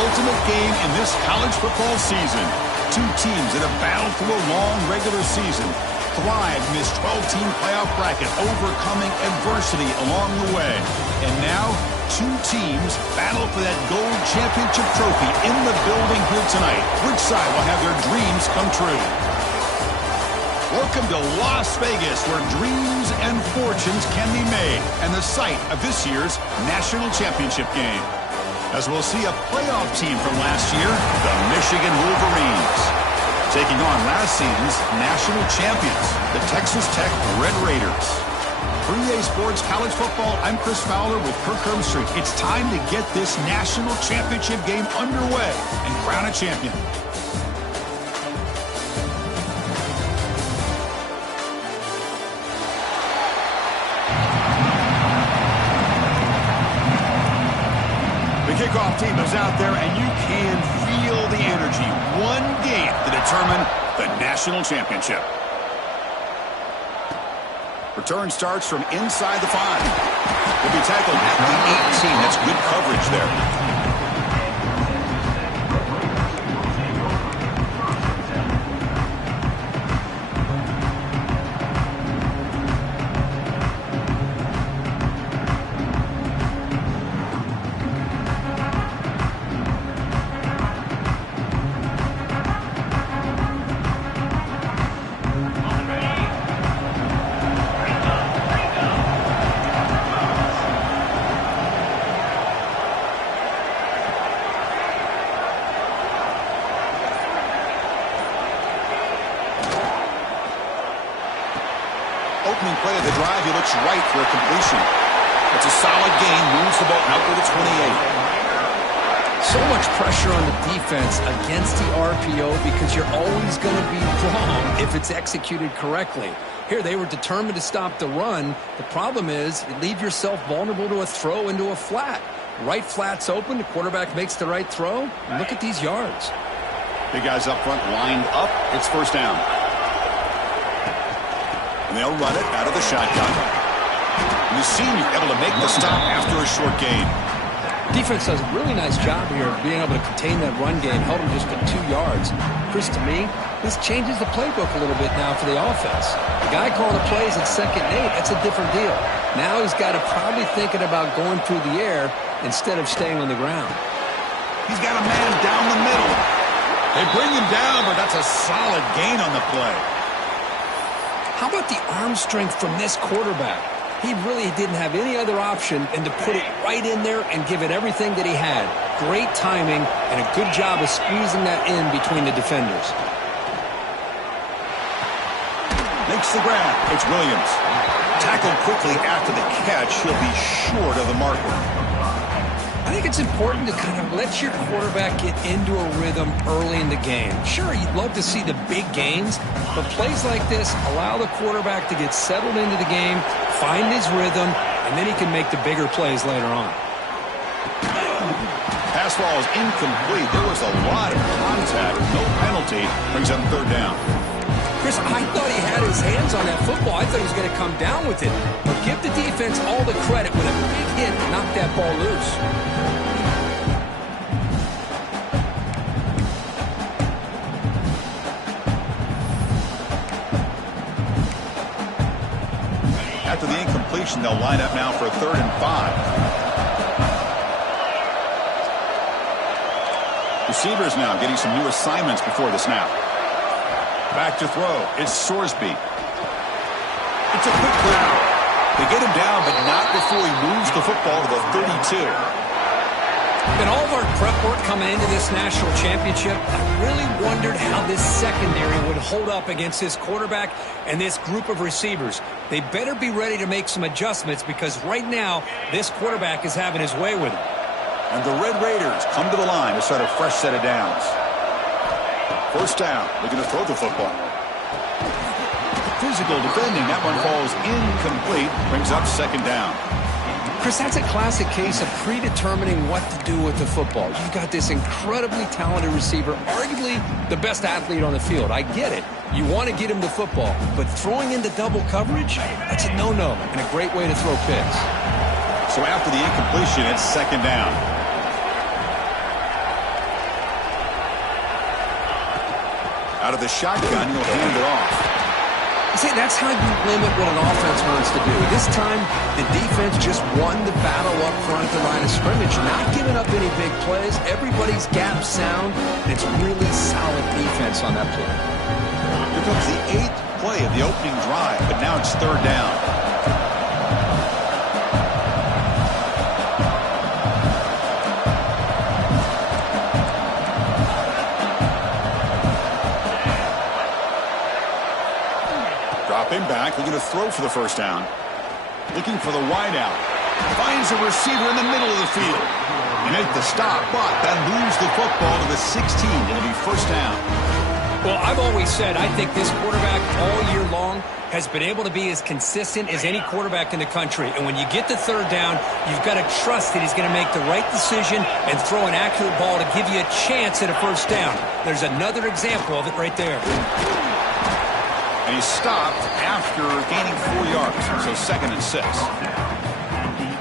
ultimate game in this college football season. Two teams that have battled through a long regular season, thrived in this 12-team playoff bracket, overcoming adversity along the way. And now, two teams battle for that gold championship trophy in the building here tonight. Which side will have their dreams come true? Welcome to Las Vegas, where dreams and fortunes can be made, and the site of this year's national championship game. As we'll see a playoff team from last year, the Michigan Wolverines, taking on last season's national champions, the Texas Tech Red Raiders. For EA Sports College Football, I'm Chris Fowler with Kirk Herbstreit. It's time to get this national championship game underway and crown a champion. The kickoff team is out there, and you can feel the energy. One game to determine the national championship. Return starts from inside the 5. Will be tackled at the 18. That's good coverage there. Opening play of the drive, he looks right for a completion. It's a solid gain, moves the ball out to the 28. So much pressure on the defense against the RPO because you're always going to be wrong if it's executed correctly. Here, they were determined to stop the run. The problem is you leave yourself vulnerable to a throw into a flat. Right flat's open, the quarterback makes the right throw. And look at these yards. Big guys up front lined up. It's first down. And they'll run it out of the shotgun. And the senior able to make the stop after a short gain. Defense does a really nice job here of being able to contain that run game, held him just to 2 yards. Chris, to me, this changes the playbook a little bit now for the offense. The guy calling the plays at 2nd and 8, that's a different deal. Now he's got to probably thinking about going through the air instead of staying on the ground. He's got a man down the middle. They bring him down, but that's a solid gain on the play. How about the arm strength from this quarterback? He really didn't have any other option than to put it right in there and give it everything that he had. Great timing and a good job of squeezing that in between the defenders. Makes the grab. It's Williams. Tackled quickly after the catch. He'll be short of the marker. I think it's important to kind of let your quarterback get into a rhythm early in the game. Sure, you'd love to see the big gains, but plays like this allow the quarterback to get settled into the game, find his rhythm, and then he can make the bigger plays later on. Pass ball is incomplete. There was a lot of contact. No penalty. Brings up 3rd down. Chris, I thought he had his hands on that football. I thought he was going to come down with it. But give the defense all the credit with a big hit to knock that ball loose. After the incompletion, they'll line up now for a 3rd and 5. Receivers now getting some new assignments before the snap. Back to throw. It's Sorsby. It's a quick clear. They get him down, but not before he moves the football to the 32. In all of our prep work coming into this national championship, I really wondered how this secondary would hold up against this quarterback and this group of receivers. They better be ready to make some adjustments because right now, this quarterback is having his way with him. And the Red Raiders come to the line to start a fresh set of downs. First down, looking to throw the football. Physical defending, that one falls incomplete, brings up 2nd down. Chris, that's a classic case of predetermining what to do with the football. You've got this incredibly talented receiver, arguably the best athlete on the field. I get it. You want to get him the football, but throwing into double coverage, that's a no-no and a great way to throw picks. So after the incompletion, it's 2nd down. Out of the shotgun, he'll hand it off. See, that's how you limit what an offense wants to do. This time, the defense just won the battle up front at the line of scrimmage, not giving up any big plays. Everybody's gap sound. It's really solid defense on that play. Here comes the 8th play of the opening drive, but now it's 3rd down. Dropping back, looking to throw for the 1st down. Looking for the wide out. Finds a receiver in the middle of the field. He made the stop, but that moves the football to the 16. It'll be 1st down. Well, I've always said I think this quarterback all year long has been able to be as consistent as any quarterback in the country. And when you get the 3rd down, you've got to trust that he's going to make the right decision and throw an accurate ball to give you a chance at a 1st down. There's another example of it right there. And he stopped after gaining 4 yards, so 2nd and 6.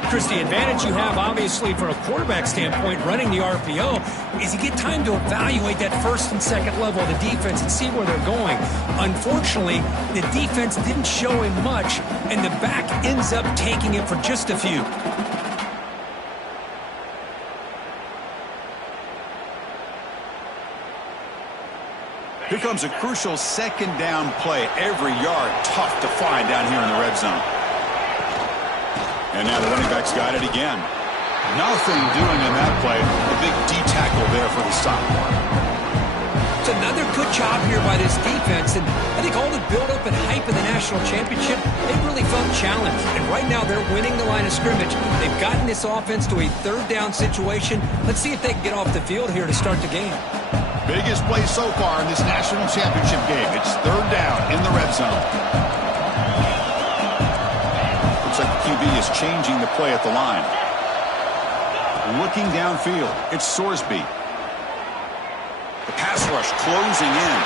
Chris, the advantage you have, obviously, from a quarterback standpoint, running the RPO, is you get time to evaluate that 1st and 2nd level of the defense and see where they're going. Unfortunately, the defense didn't show him much, and the back ends up taking it for just a few. Here comes a crucial 2nd down play. Every yard tough to find down here in the red zone. And now the running back's got it again. Nothing doing in that play. A big D-tackle there for the stop. It's another good job here by this defense, and I think all the build-up and hype in the national championship, they really felt challenged. And right now they're winning the line of scrimmage. They've gotten this offense to a 3rd down situation. Let's see if they can get off the field here to start the game. Biggest play so far in this national championship game. It's 3rd down in the red zone. Looks like the QB is changing the play at the line. Looking downfield, it's Sorsby. The pass rush closing in.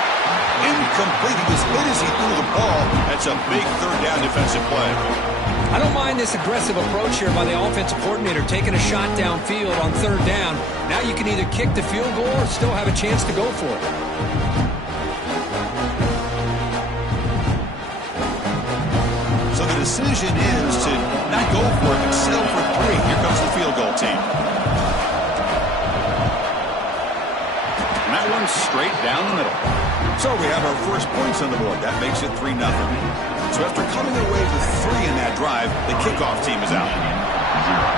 Incomplete. He was hit as he threw the ball. That's a big 3rd down defensive play. I don't mind this aggressive approach here by the offensive coordinator, taking a shot downfield on 3rd down. Now you can either kick the field goal or still have a chance to go for it. So the decision is to not go for it, but settle for 3. Here comes the field goal team. And that one's straight down the middle. So we have our first points on the board. That makes it 3-0. So after coming away with 3 in that drive, the kickoff team is out.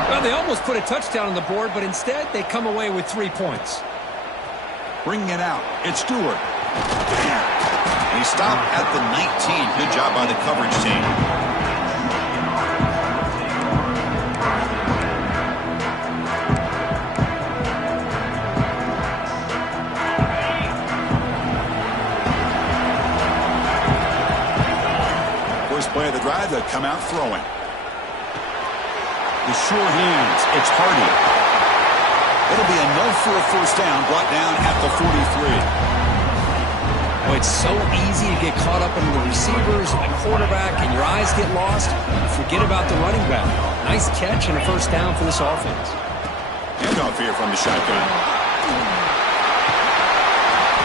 Well, they almost put a touchdown on the board, but instead they come away with 3 points. Bringing it out, it's Stewart. And he stopped at the 19. Good job by the coverage team. Play of the drive, they'll come out throwing. The sure hands, it's Hardy. It'll be enough for a 1st down, brought down at the 43. Well, it's so easy to get caught up in the receivers and the quarterback, and your eyes get lost. Forget about the running back. Nice catch and a 1st down for this offense. Handoff here from the shotgun.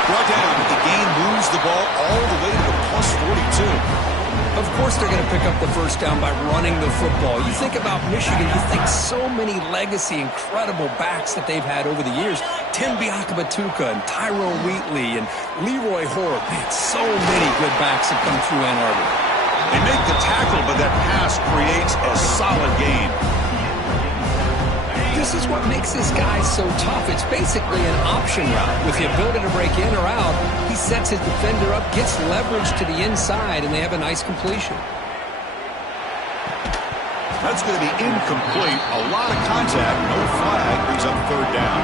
Brought down, but the game moves the ball all the way to the plus 42. Of course they're going to pick up the 1st down by running the football. You think about Michigan, you think so many legacy, incredible backs that they've had over the years. Tim Biakabatuka and Tyrone Wheatley and Leroy Hoare. Man, so many good backs have come through Ann Arbor. They make the tackle, but that pass creates a solid gain. This is what makes this guy so tough. It's basically an option route. With the ability to break in or out, he sets his defender up, gets leverage to the inside, and they have a nice completion. That's going to be incomplete. A lot of contact. No flag. Brings up 3rd down.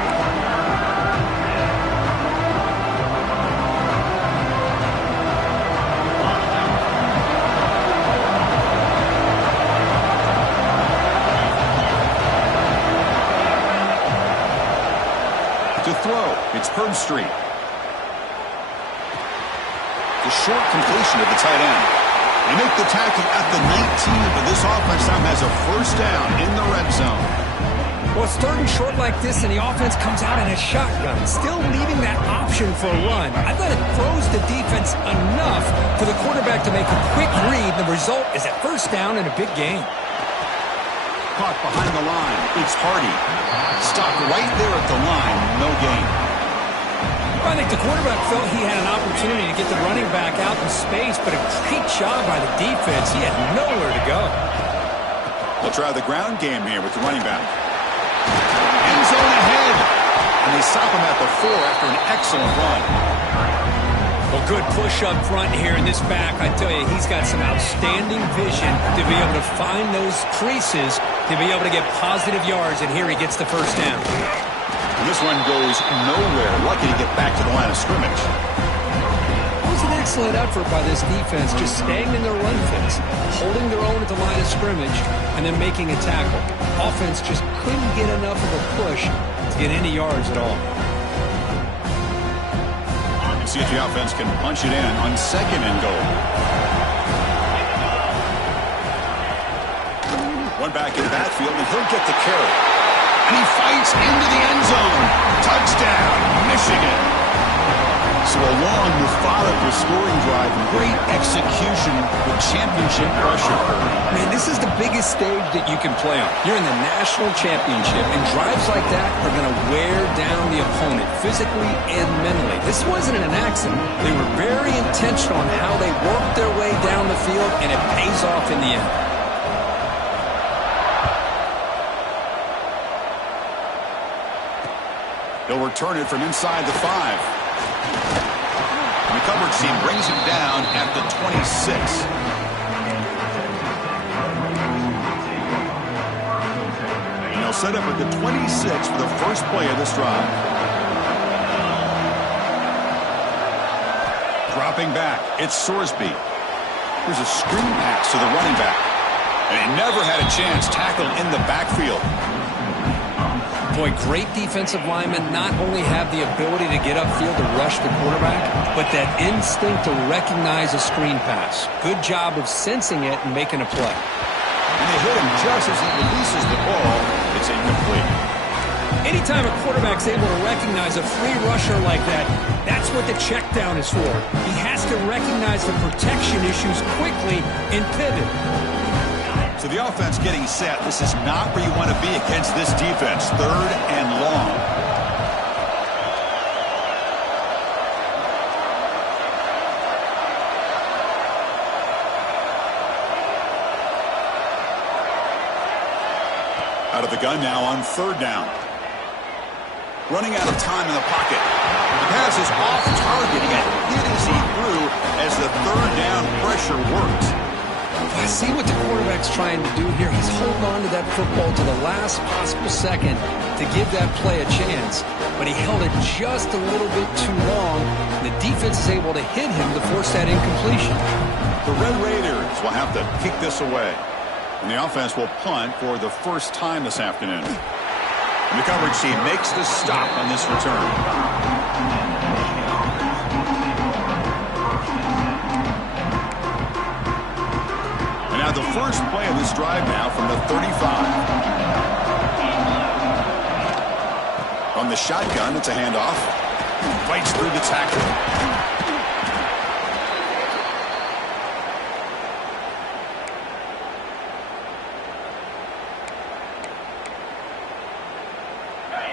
To throw, it's Herbstreit. The short completion of the tight end. They make the tackle at the 19, but this offense now has a 1st down in the red zone. Well, it's 3rd and short like this, and the offense comes out in a shotgun, still leaving that option for a run. I thought it throws the defense That's enough for the quarterback to make a quick read. The result is a first down in a big game. Caught behind the line. It's Hardy. Stopped right there at the line. No gain. I think the quarterback felt he had an opportunity to get the running back out in space, but a great job by the defense. He had nowhere to go. They'll try the ground game here with the running back. End zone ahead. And they stop him at the 4 after an excellent run. Well, good push up front here in this back. I tell you, he's got some outstanding vision to be able to find those creases, to be able to get positive yards, and here he gets the first down. And this one goes nowhere. Lucky to get back to the line of scrimmage. It was an excellent effort by this defense, just staying in their run fits, holding their own at the line of scrimmage, and then making a tackle. Offense just couldn't get enough of a push to get any yards at all. See if the offense can punch it in on 2nd and goal. One back in the backfield, and he'll get the carry. And he fights into the end zone. Touchdown, Michigan. So a long, methodical scoring drive. Great execution with championship pressure. Man, this is the biggest stage that you can play on. You're in the national championship, and drives like that are going to wear down the opponent physically and mentally. This wasn't an accident. They were very intentional on how they worked their way down the field, and it pays off in the end. He'll return it from inside the 5. And the coverage team brings him down at the 26. And they'll set up at the 26 for the first play of this drive. Dropping back, it's Sorsby. Here's a screen pass to the running back. And he never had a chance tackled in the backfield. Boy, great defensive linemen not only have the ability to get upfield to rush the quarterback, but that instinct to recognize a screen pass. Good job of sensing it and making a play. And they hit him just as he releases the ball. It's incomplete. Anytime a quarterback's able to recognize a free rusher like that, that's what the check down is for. He has to recognize the protection issues quickly and pivot. So the offense getting set. This is not where you want to be against this defense. 3rd and long. Out of the gun now on 3rd down. Running out of time in the pocket. The pass is off target. He got hit as he threw as the 3rd down pressure works. I see what the quarterback's trying to do here. He's holding on to that football to the last possible second to give that play a chance. But he held it just a little bit too long. The defense is able to hit him to force that incompletion. The Red Raiders will have to kick this away. And the offense will punt for the first time this afternoon. And the coverage team makes the stop on this return. Now the first play of this drive now from the 35. From the shotgun, it's a handoff. Fights through the tackle.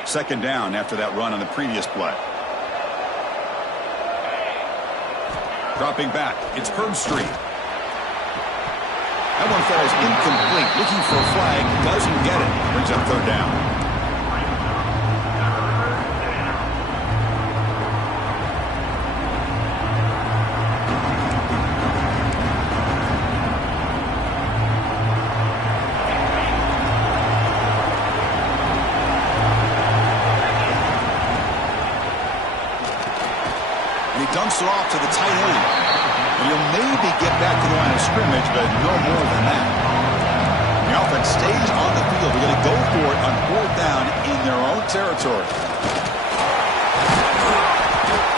Second down after that run on the previous play. Dropping back, it's Herbstreit. That one falls incomplete. Looking for a flag. Doesn't get it. Brings up 3rd down. And he dumps it off to the tight end. And he'll maybe get back to the line of scrimmage, but no more than that. The offense stays on the field. They're going to go for it on 4th down in their own territory.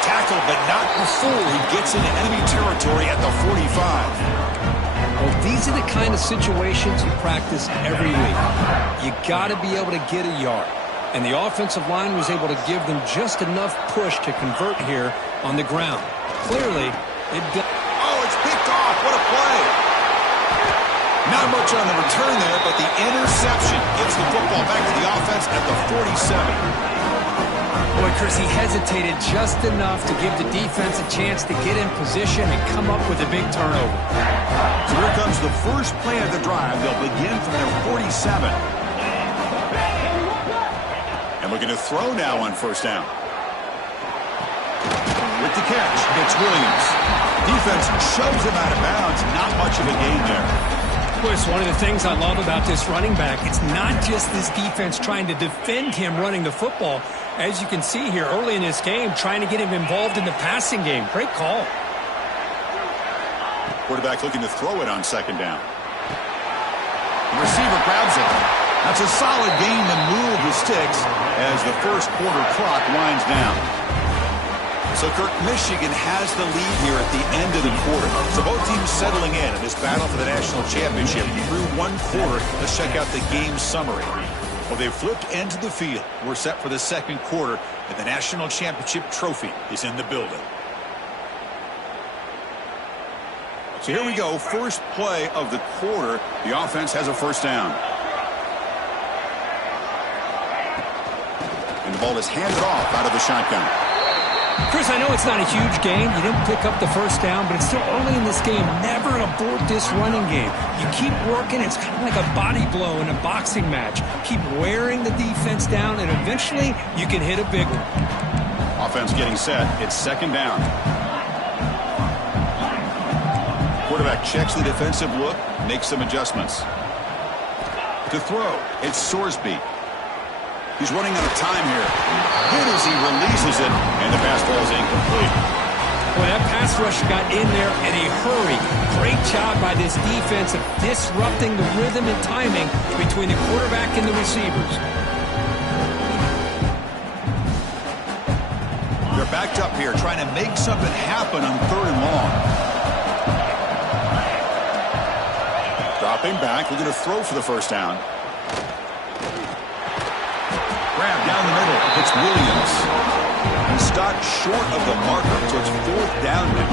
Tackled, but not before he gets into enemy territory at the 45. Well, these are the kind of situations you practice every week. You got to be able to get a yard. And the offensive line was able to give them just enough push to convert here on the ground. Clearly, Oh, it's picked off. What a play. Not much on the return there, but the interception gets the football back to the offense at the 47. Boy, Chris, he hesitated just enough to give the defense a chance to get in position and come up with a big turnover. So here comes the first play of the drive. They'll begin from their 47. And looking to throw now on first down. With the catch, it's Williams. Defense shoves him out of bounds. Not much of a gain there. Chris, one of the things I love about this running back, it's not just this defense trying to defend him running the football. As you can see here early in this game, trying to get him involved in the passing game. Great call. Quarterback looking to throw it on second down. The receiver grabs it. That's a solid gain to move the sticks as the first quarter clock winds down. So, Kirk, Michigan has the lead here at the end of the quarter. So both teams settling in this battle for the national championship through one quarter. Let's check out the game summary. Well, they've flipped into the field. We're set for the second quarter, and the national championship trophy is in the building. So here we go. First play of the quarter. The offense has a first down. And the ball is handed off out of the shotgun. Chris, I know it's not a huge gain. You didn't pick up the first down, but it's still early in this game. Never abort this running game. You keep working. It's kind of like a body blow in a boxing match. Keep wearing the defense down, and eventually you can hit a big one. Offense getting set. It's second down. Quarterback checks the defensive look, makes some adjustments. To throw, it's Sorsby. He's running out of time here. Hit as he releases it, and the pass falls incomplete. Well, that pass rush got in there in a hurry. Great job by this defense of disrupting the rhythm and timing between the quarterback and the receivers. They're backed up here, trying to make something happen on third and long. Dropping back, we're going to throw for the first down. Grab down the middle. It's Williams. He's stopped short of the marker, so it's fourth down now.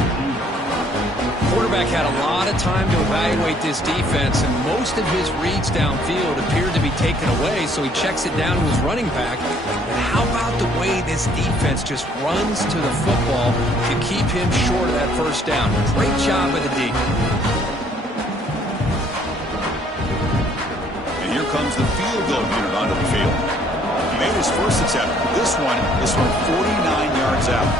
Quarterback had a lot of time to evaluate this defense, and most of his reads downfield appeared to be taken away, so he checks it down to his running back. And how about the way this defense just runs to the football to keep him short of that first down? Great job by the D. And here comes the field goal unit onto the field. Made his first attempt. This one is from 49 yards out.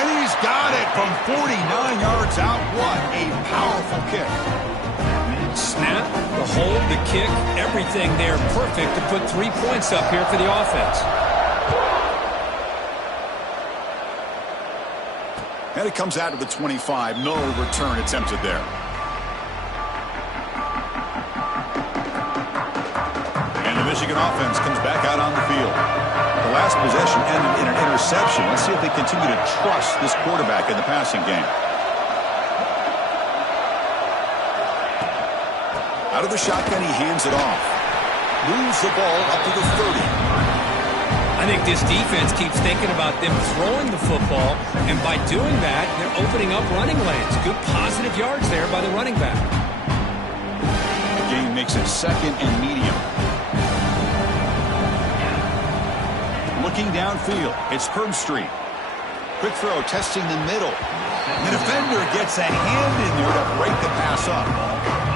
And he's got it from 49 yards out. What a powerful kick. Snap, the hold, the kick, everything there perfect to put 3 points up here for the offense. And it comes out of the 25. No return attempted there. And the Michigan offense comes back out on the field. The last possession ended in an interception. Let's see if they continue to trust this quarterback in the passing game. Out of the shotgun, he hands it off. Moves the ball up to the 30. I think this defense keeps thinking about them throwing the football, and by doing that, they're opening up running lanes. Good positive yards there by the running back. The game makes it second and medium. Looking downfield, it's Herbstreit. Quick throw, testing the middle. The defender gets a hand in there to break the pass up.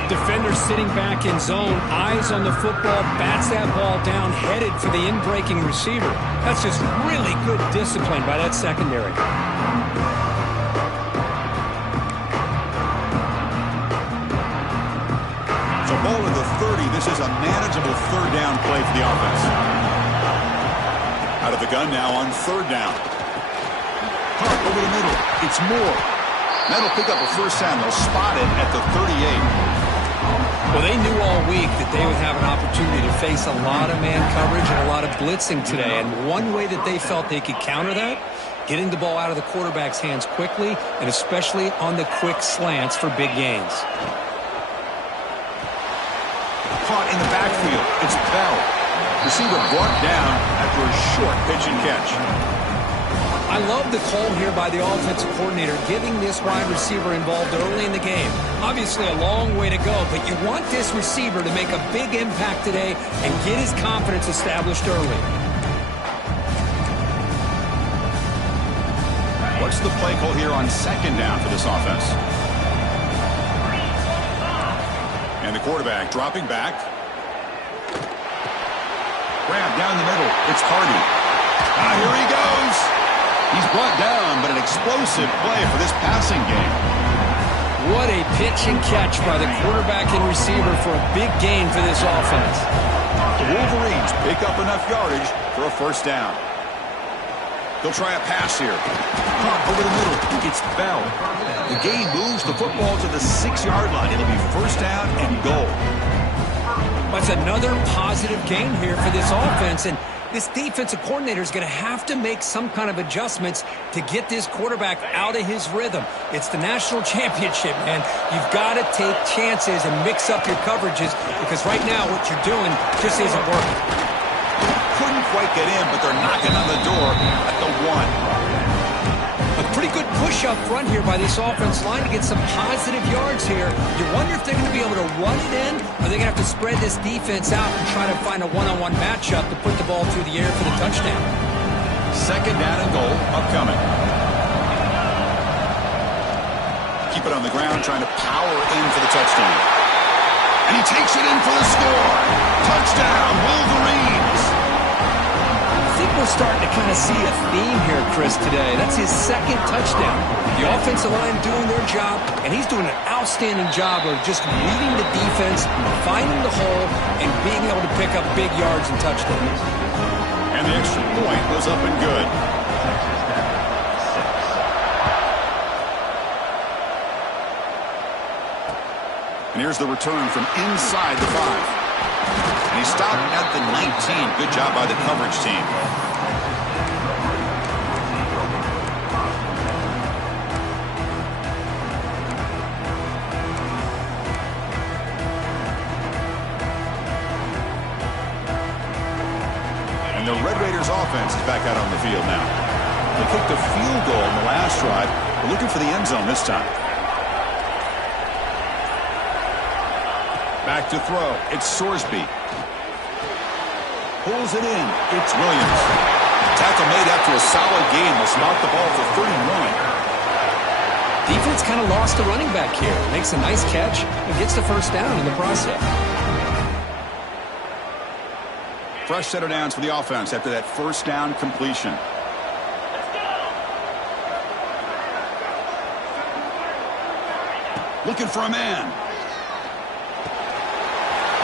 Defender sitting back in zone, eyes on the football, bats that ball down, headed for the in-breaking receiver. That's just really good discipline by that secondary. So ball at the 30. This is a manageable third down play for the offense. Out of the gun now on third down. Park over the middle. It's Moore. That'll pick up a first down. They'll spot it at the 38. Well, they knew all week that they would have an opportunity to face a lot of man coverage and a lot of blitzing today. And one way that they felt they could counter that, getting the ball out of the quarterback's hands quickly, and especially on the quick slants for big gains. Caught in the backfield. It's Bell. receiver brought down after a short pitch and catch. I love the call here by the offensive coordinator, getting this wide receiver involved early in the game. Obviously a long way to go, but you want this receiver to make a big impact today and get his confidence established early. What's the play call here on second down for this offense? And the quarterback dropping back. Grab down the middle. It's Hardy. Here he goes. He's brought down, but an explosive play for this passing game. What a pitch and catch by the quarterback and receiver for a big gain for this offense. The Wolverines pick up enough yardage for a first down. They'll try a pass here. Pop over the middle. It's Bell. The game moves the football to the 6-yard line. It'll be first down and goal. That's another positive game here for this offense, and this defensive coordinator is going to have to make some kind of adjustments to get this quarterback out of his rhythm. It's the national championship, man. You've got to take chances and mix up your coverages because right now what you're doing just isn't working. Couldn't quite get in, but they're knocking on the door at the 1. A pretty good push up front here by this offense line to get some positive yards here. You wonder if they're going to be able to run it in, or they're going to have to spread this defense out and try to find a one-on-one matchup to put the ball through the air for the touchdown. Second down and goal upcoming. Keep it on the ground, trying to power in for the touchdown. And he takes it in for the score. Touchdown, Wolverines. I think we're starting to kind of see a theme here, Chris, today. That's his second touchdown. The offensive line doing their job, and he's doing an outstanding job of just reading the defense, finding the hole, and being able to pick up big yards and touchdowns. And the extra point was up and good. And here's the return from inside the 5. And he stopped at the 19. Good job by the coverage team. And the Red Raiders offense is back out on the field now. They kicked a field goal in the last drive. They're looking for the end zone this time. Back to throw. It's Sorsby. Pulls it in. It's Williams. Tackle made after a solid gain. Will spot the ball for 31. Defense kind of lost the running back here. Makes a nice catch and gets the first down in the process. Fresh set of downs for the offense after that first down completion. Looking for a man.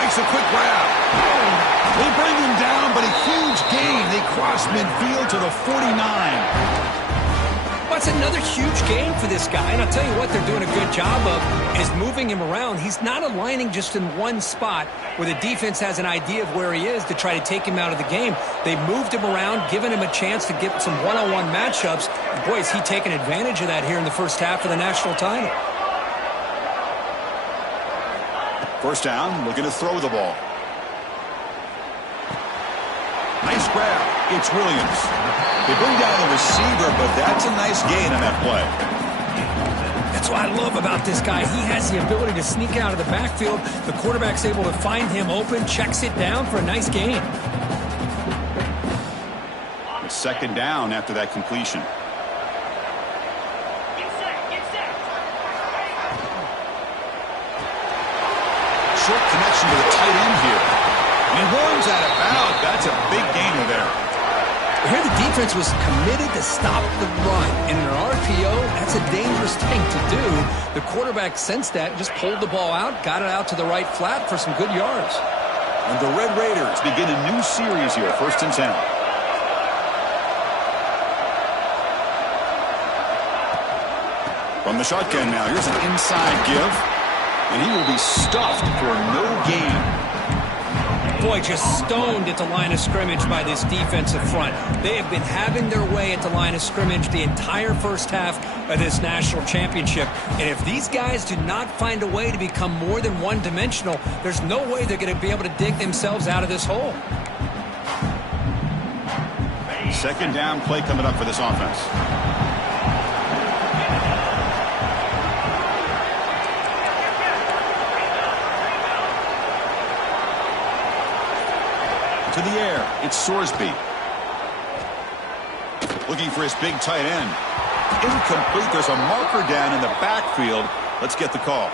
Makes a quick grab. They bring him down, but a huge gain. They cross midfield to the 49. That's another huge gain for this guy, and I'll tell you what they're doing a good job of is moving him around. He's not aligning just in one spot where the defense has an idea of where he is to try to take him out of the game. They moved him around, given him a chance to get some one-on-one matchups. And boy, is he taking advantage of that here in the first half of the national title. First down, looking to throw the ball. Nice grab. It's Williams. They bring down the receiver, but that's a nice gain on that play. That's what I love about this guy. He has the ability to sneak out of the backfield. The quarterback's able to find him open, checks it down for a nice gain. It's second down after that completion. Short connection to the tight end here. And he warns out of bounds. That's a big gainer there. Here the defense was committed to stop the run. In an RPO, that's a dangerous thing to do. The quarterback sensed that, just pulled the ball out, got it out to the right flat for some good yards. And the Red Raiders begin a new series here, 1st and 10. From the shotgun now, here's an inside give. And he will be stuffed for no gain. Boy, just stoned at the line of scrimmage by this defensive front. They have been having their way at the line of scrimmage the entire first half of this national championship. And if these guys do not find a way to become more than one-dimensional, there's no way they're going to be able to dig themselves out of this hole. Second down play coming up for this offense. To the air, it's Sorsby. Looking for his big tight end. Incomplete. There's a marker down in the backfield. Let's get the call.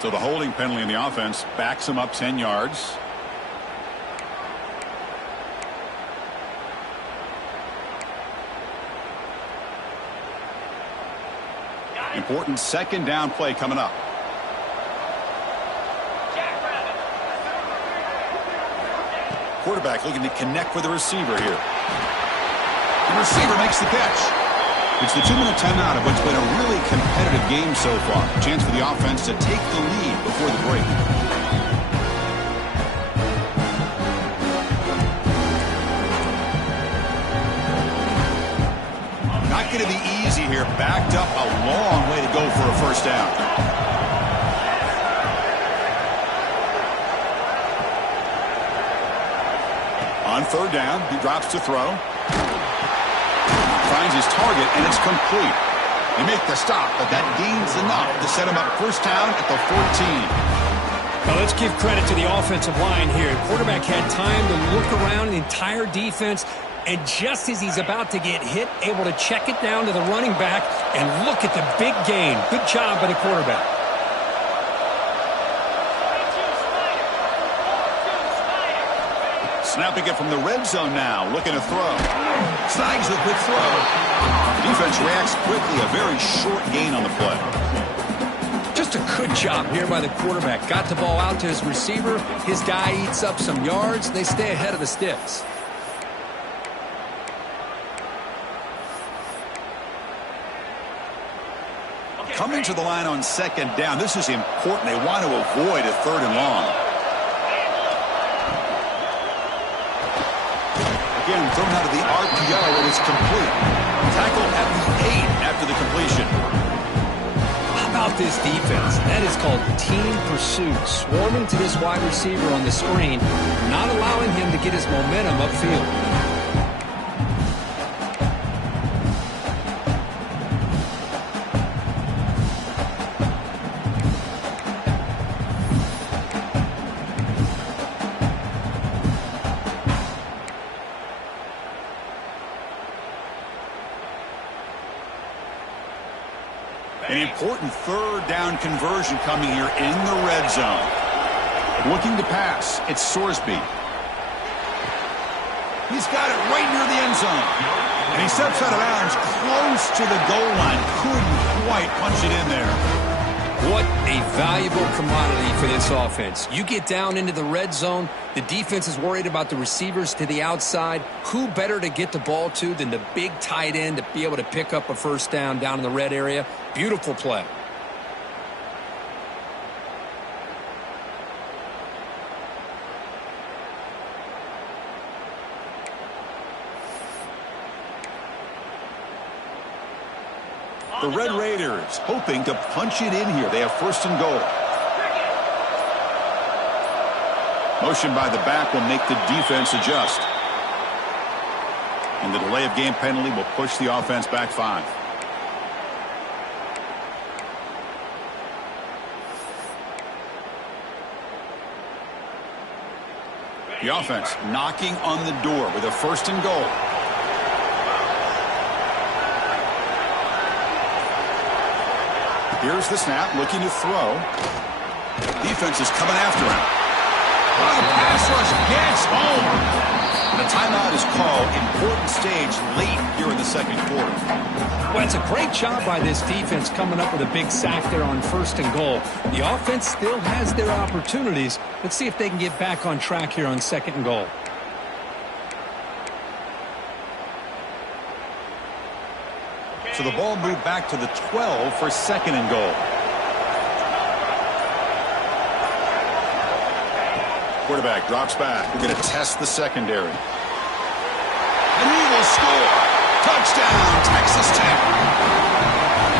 So the holding penalty in the offense backs him up 10 yards. Important second down play coming up. Quarterback looking to connect with the receiver here. The receiver makes the catch. It's the 2-minute timeout of what's been a really competitive game so far. Chance for the offense to take the lead before the break. Not going to be easy here. Backed up a long way to go for a first down. On third down, he drops to throw. Finds his target, and it's complete. They make the stop, but that gains enough to set him up first down at the 14. Now let's give credit to the offensive line here. The quarterback had time to look around the entire defense, and just as he's about to get hit, able to check it down to the running back, and look at the big gain. Good job by the quarterback. Snapping it from the red zone now, looking to throw. Snags the quick throw. The defense reacts quickly, a very short gain on the play. Just a good job here by the quarterback. Got the ball out to his receiver. His guy eats up some yards. They stay ahead of the sticks. Coming to the line on second down. This is important. They want to avoid a third and long. Again, thrown out of the RPO, it is complete. Tackle at the 8 after the completion. How about this defense? That is called team pursuit. Swarming to this wide receiver on the screen, not allowing him to get his momentum upfield. An important third down conversion coming here in the red zone. Looking to pass. It's Sorsby. He's got it right near the end zone. And he steps out of bounds close to the goal line. Couldn't quite punch it in there. What a valuable commodity for this offense. You get down into the red zone, the defense is worried about the receivers to the outside. Who better to get the ball to than the big tight end to be able to pick up a first down in the red area? Beautiful play. The Red Raiders hoping to punch it in here. They have first and goal. Motion by the back will make the defense adjust. And the delay of game penalty will push the offense back 5. The offense knocking on the door with a first and goal. Here's the snap, looking to throw. Defense is coming after him. Oh, the pass rush gets home. The timeout is called. Important stage late here in the second quarter. Well, it's a great job by this defense coming up with a big sack there on first and goal. The offense still has their opportunities. Let's see if they can get back on track here on second and goal. So the ball moved back to the 12 for second and goal. Quarterback drops back. We're going to test the secondary. And he will score. Touchdown, Texas Tech.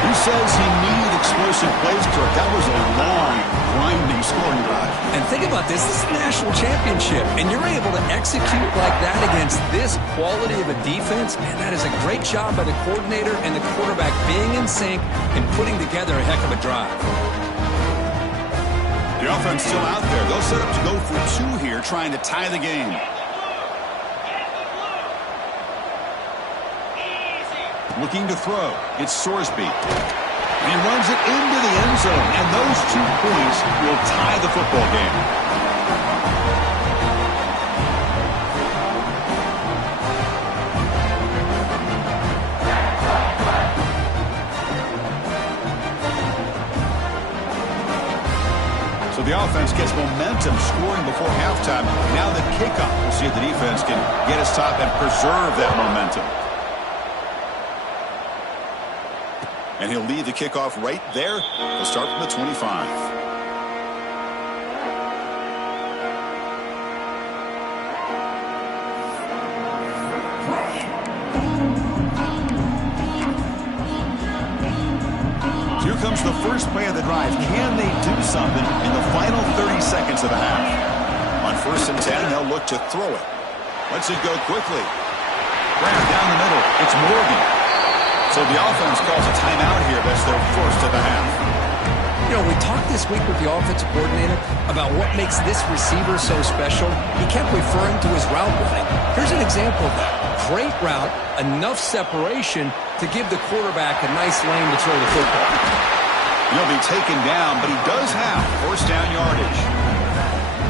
Who says he needed explosive plays, Kirk? That was a long, grinding scoring drive. And think about this. This is a national championship, and you're able to execute like that against this quality of a defense. Man, that is a great job by the coordinator and the quarterback being in sync and putting together a heck of a drive. The offense still out there. They'll set up to go for 2 here, trying to tie the game. Looking to throw. It's Sorsby. And he runs it into the end zone. And those 2 points will tie the football game. So the offense gets momentum scoring before halftime. Now the kickoff. We'll see if the defense can get his top and preserve that momentum. And he'll lead the kickoff right there. He'll start from the 25. So here comes the first play of the drive. Can they do something in the final 30 seconds of the half? On 1st and 10, they'll look to throw it. Lets it go quickly. Grab down the middle. It's Morgan. So the offense calls a timeout here. That's their first of the half. You know, we talked this week with the offensive coordinator about what makes this receiver so special. He kept referring to his route running. Here's an example of that. Great route, enough separation to give the quarterback a nice lane to throw the football. He'll be taken down, but he does have first down yardage.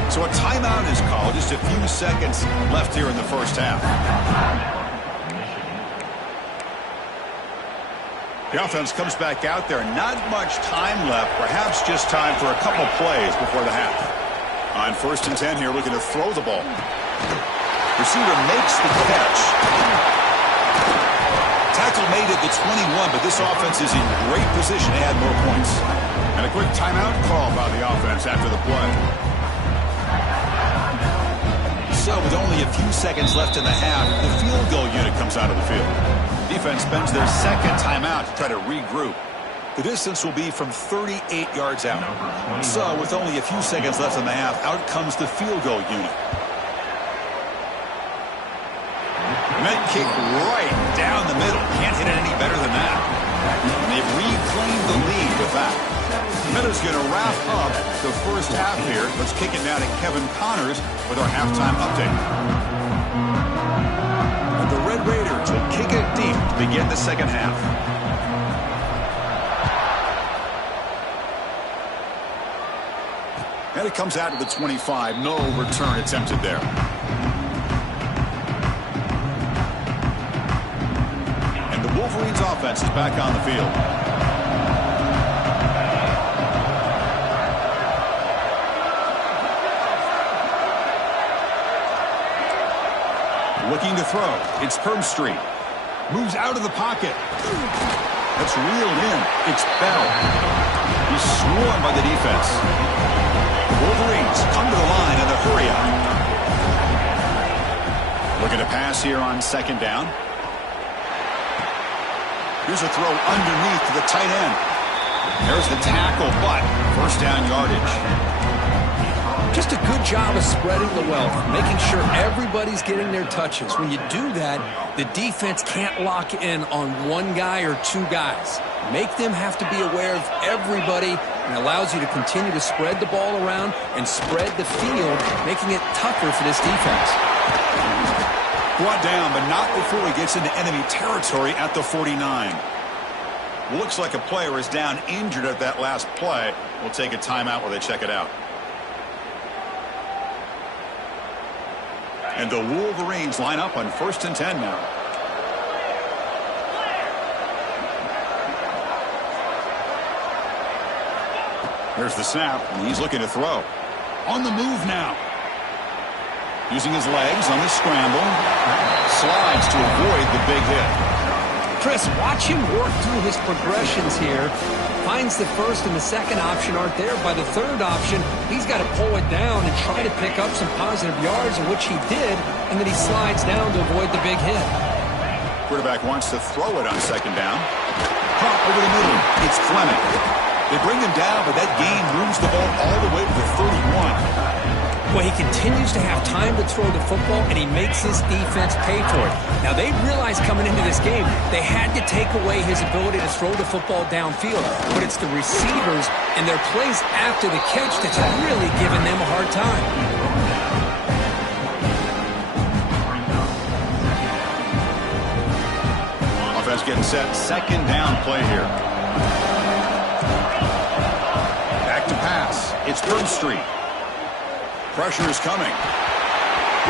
So a timeout is called. Just a few seconds left here in the first half. The offense comes back out there. Not much time left. Perhaps just time for a couple plays before the half. On 1st and 10 here, looking to throw the ball. Receiver makes the catch. Tackle made at the 21, but this offense is in great position to add more points. And a quick timeout call by the offense after the play. So with only a few seconds left in the half, the field goal unit comes out of the field. Defense spends their second timeout to try to regroup. The distance will be from 38 yards out. So with only a few seconds left in the half, out comes the field goal unit. And that kick right down the middle. Can't hit it any better than that. And they've reclaimed the lead with that. Miller's going to wrap up the first half here. Let's kick it now to Kevin Connors with our halftime update. The Red Raiders will kick it deep to begin the second half. And it comes out to the 25. No return attempted there. And the Wolverines offense is back on the field. Looking to throw. It's Permstreet. Moves out of the pocket. That's reeled in. It's Bell. He's swarmed by the defense. The Wolverines come to the line in the hurry up. Looking to pass here on 2nd down. Here's a throw underneath to the tight end. There's the tackle, but first down yardage. Just a good job of spreading the wealth, making sure everybody's getting their touches. When you do that, the defense can't lock in on one guy or 2 guys. Make them have to be aware of everybody, and allows you to continue to spread the ball around and spread the field, making it tougher for this defense. Brought down, but not before he gets into enemy territory at the 49. Looks like a player is down injured at that last play. We'll take a timeout while they check it out. And the Wolverines line up on 1st and 10 now. There's the snap, and he's looking to throw. On the move now. Using his legs on the scramble. Slides to avoid the big hit. Chris, watch him work through his progressions here. Finds the first and the second option aren't there. By the third option, he's got to pull it down and try to pick up some positive yards, in which he did, and then he slides down to avoid the big hit. Quarterback wants to throw it on 2nd down. Caught over the middle. It's Fleming. They bring him down, but that gain moves the ball all the way to the 31. Well, he continues to have time to throw the football, and he makes his defense pay for it. Now, they realized coming into this game they had to take away his ability to throw the football downfield, but it's the receivers and their plays after the catch that's really giving them a hard time. Offense getting set. Second down play here. Back to pass. It's 3rd Street. Pressure is coming.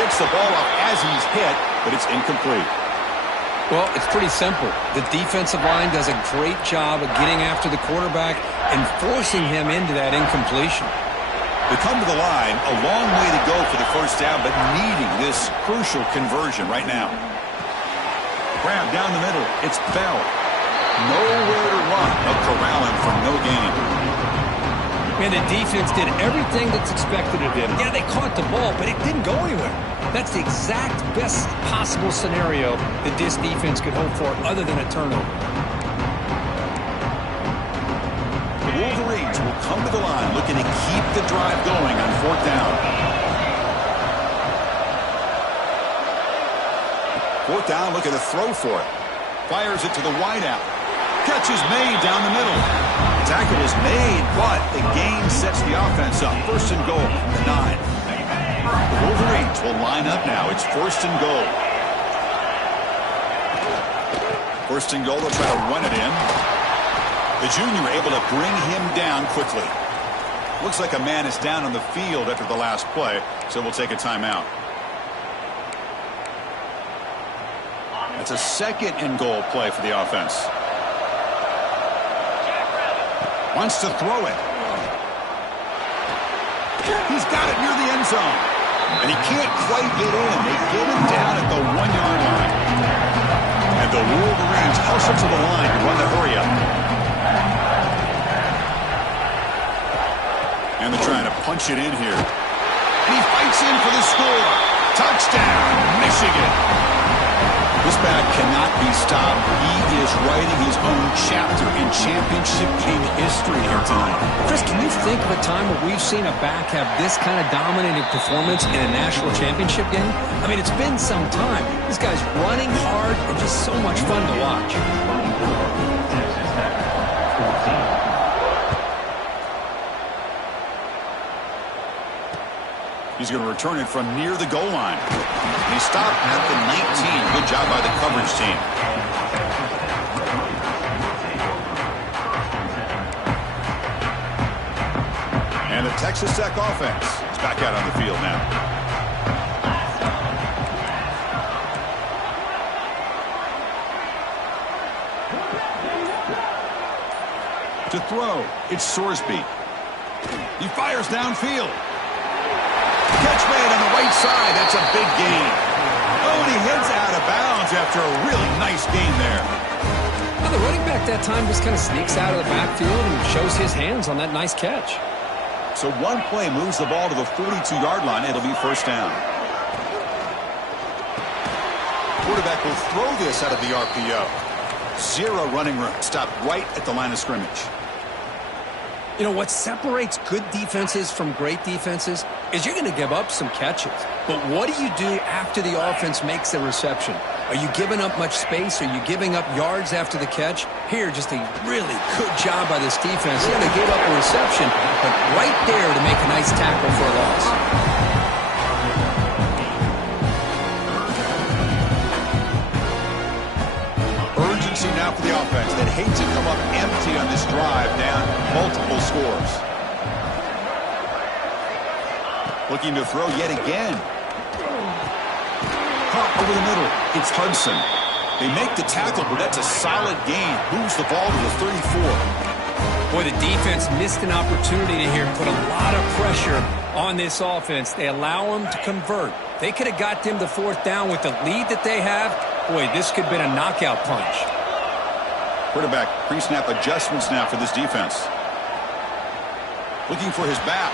Gets the ball up as he's hit, but it's incomplete. Well, it's pretty simple. The defensive line does a great job of getting after the quarterback and forcing him into that incompletion. They come to the line, a long way to go for the first down, but needing this crucial conversion right now. Grab down the middle. It's Bell. Nowhere to run, but corralling for no gain. And the defense did everything that's expected of them. Yeah, they caught the ball, but it didn't go anywhere. That's the exact best possible scenario that this defense could hope for other than a turnover. The Wolverines will come to the line looking to keep the drive going on 4th down. 4th down, looking to throw for it. Fires it to the wideout. Catch is made down the middle. Tackle is made, but the gain sets the offense up. 1st and goal, the 9. The Wolverines will line up now. It's 1st and goal. 1st and goal, they'll try to run it in. The junior able to bring him down quickly. Looks like a man is down on the field after the last play, so we'll take a timeout. That's a 2nd and goal play for the offense. Wants to throw it. He's got it near the end zone. And he can't quite get in. They get him down at the 1-yard line. And the Wolverines hustle to the line to run the hurry up. And they're trying to punch it in here. And he fights in for the score. Touchdown, Michigan. This back cannot be stopped. He is writing his own chapter in championship game history here tonight. Chris, can you think of a time where we've seen a back have this kind of dominating performance in a national championship game? I mean, it's been some time. This guy's running hard and just so much fun to watch. He's going to return it from near the goal line. He stopped at the 19. Good job by the coverage team. And the Texas Tech offense is back out on the field now. To throw, it's Sorsby. He fires downfield. Catch made on the right side. That's a big gain. Oh, and he heads out of bounds after a really nice gain there. Well, the running back that time just kind of sneaks out of the backfield and shows his hands on that nice catch. So one play moves the ball to the 42-yard line. It'll be 1st down. Quarterback will throw this out of the RPO. 0 running room. Stopped right at the line of scrimmage. You know, what separates good defenses from great defenses is you're going to give up some catches. But what do you do after the offense makes the reception? Are you giving up much space? Are you giving up yards after the catch? Here, just a really good job by this defense. Yeah, they gave up a reception, but right there to make a nice tackle for a loss. Now for the offense that hates to come up empty on this drive, down multiple scores. Looking to throw yet again. Caught over the middle. It's Hudson. They make the tackle, but that's a solid gain. Moves the ball to the 34. Boy, the defense missed an opportunity to here put a lot of pressure on this offense. They allow them to convert. They could have got them to 4th down with the lead that they have. Boy, this could have been a knockout punch. Quarterback pre-snap adjustments now for this defense. Looking for his back.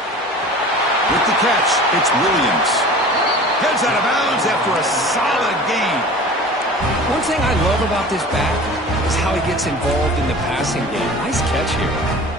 With the catch, it's Williams. Heads out of bounds after a solid gain. One thing I love about this back is how he gets involved in the passing game. Nice catch here.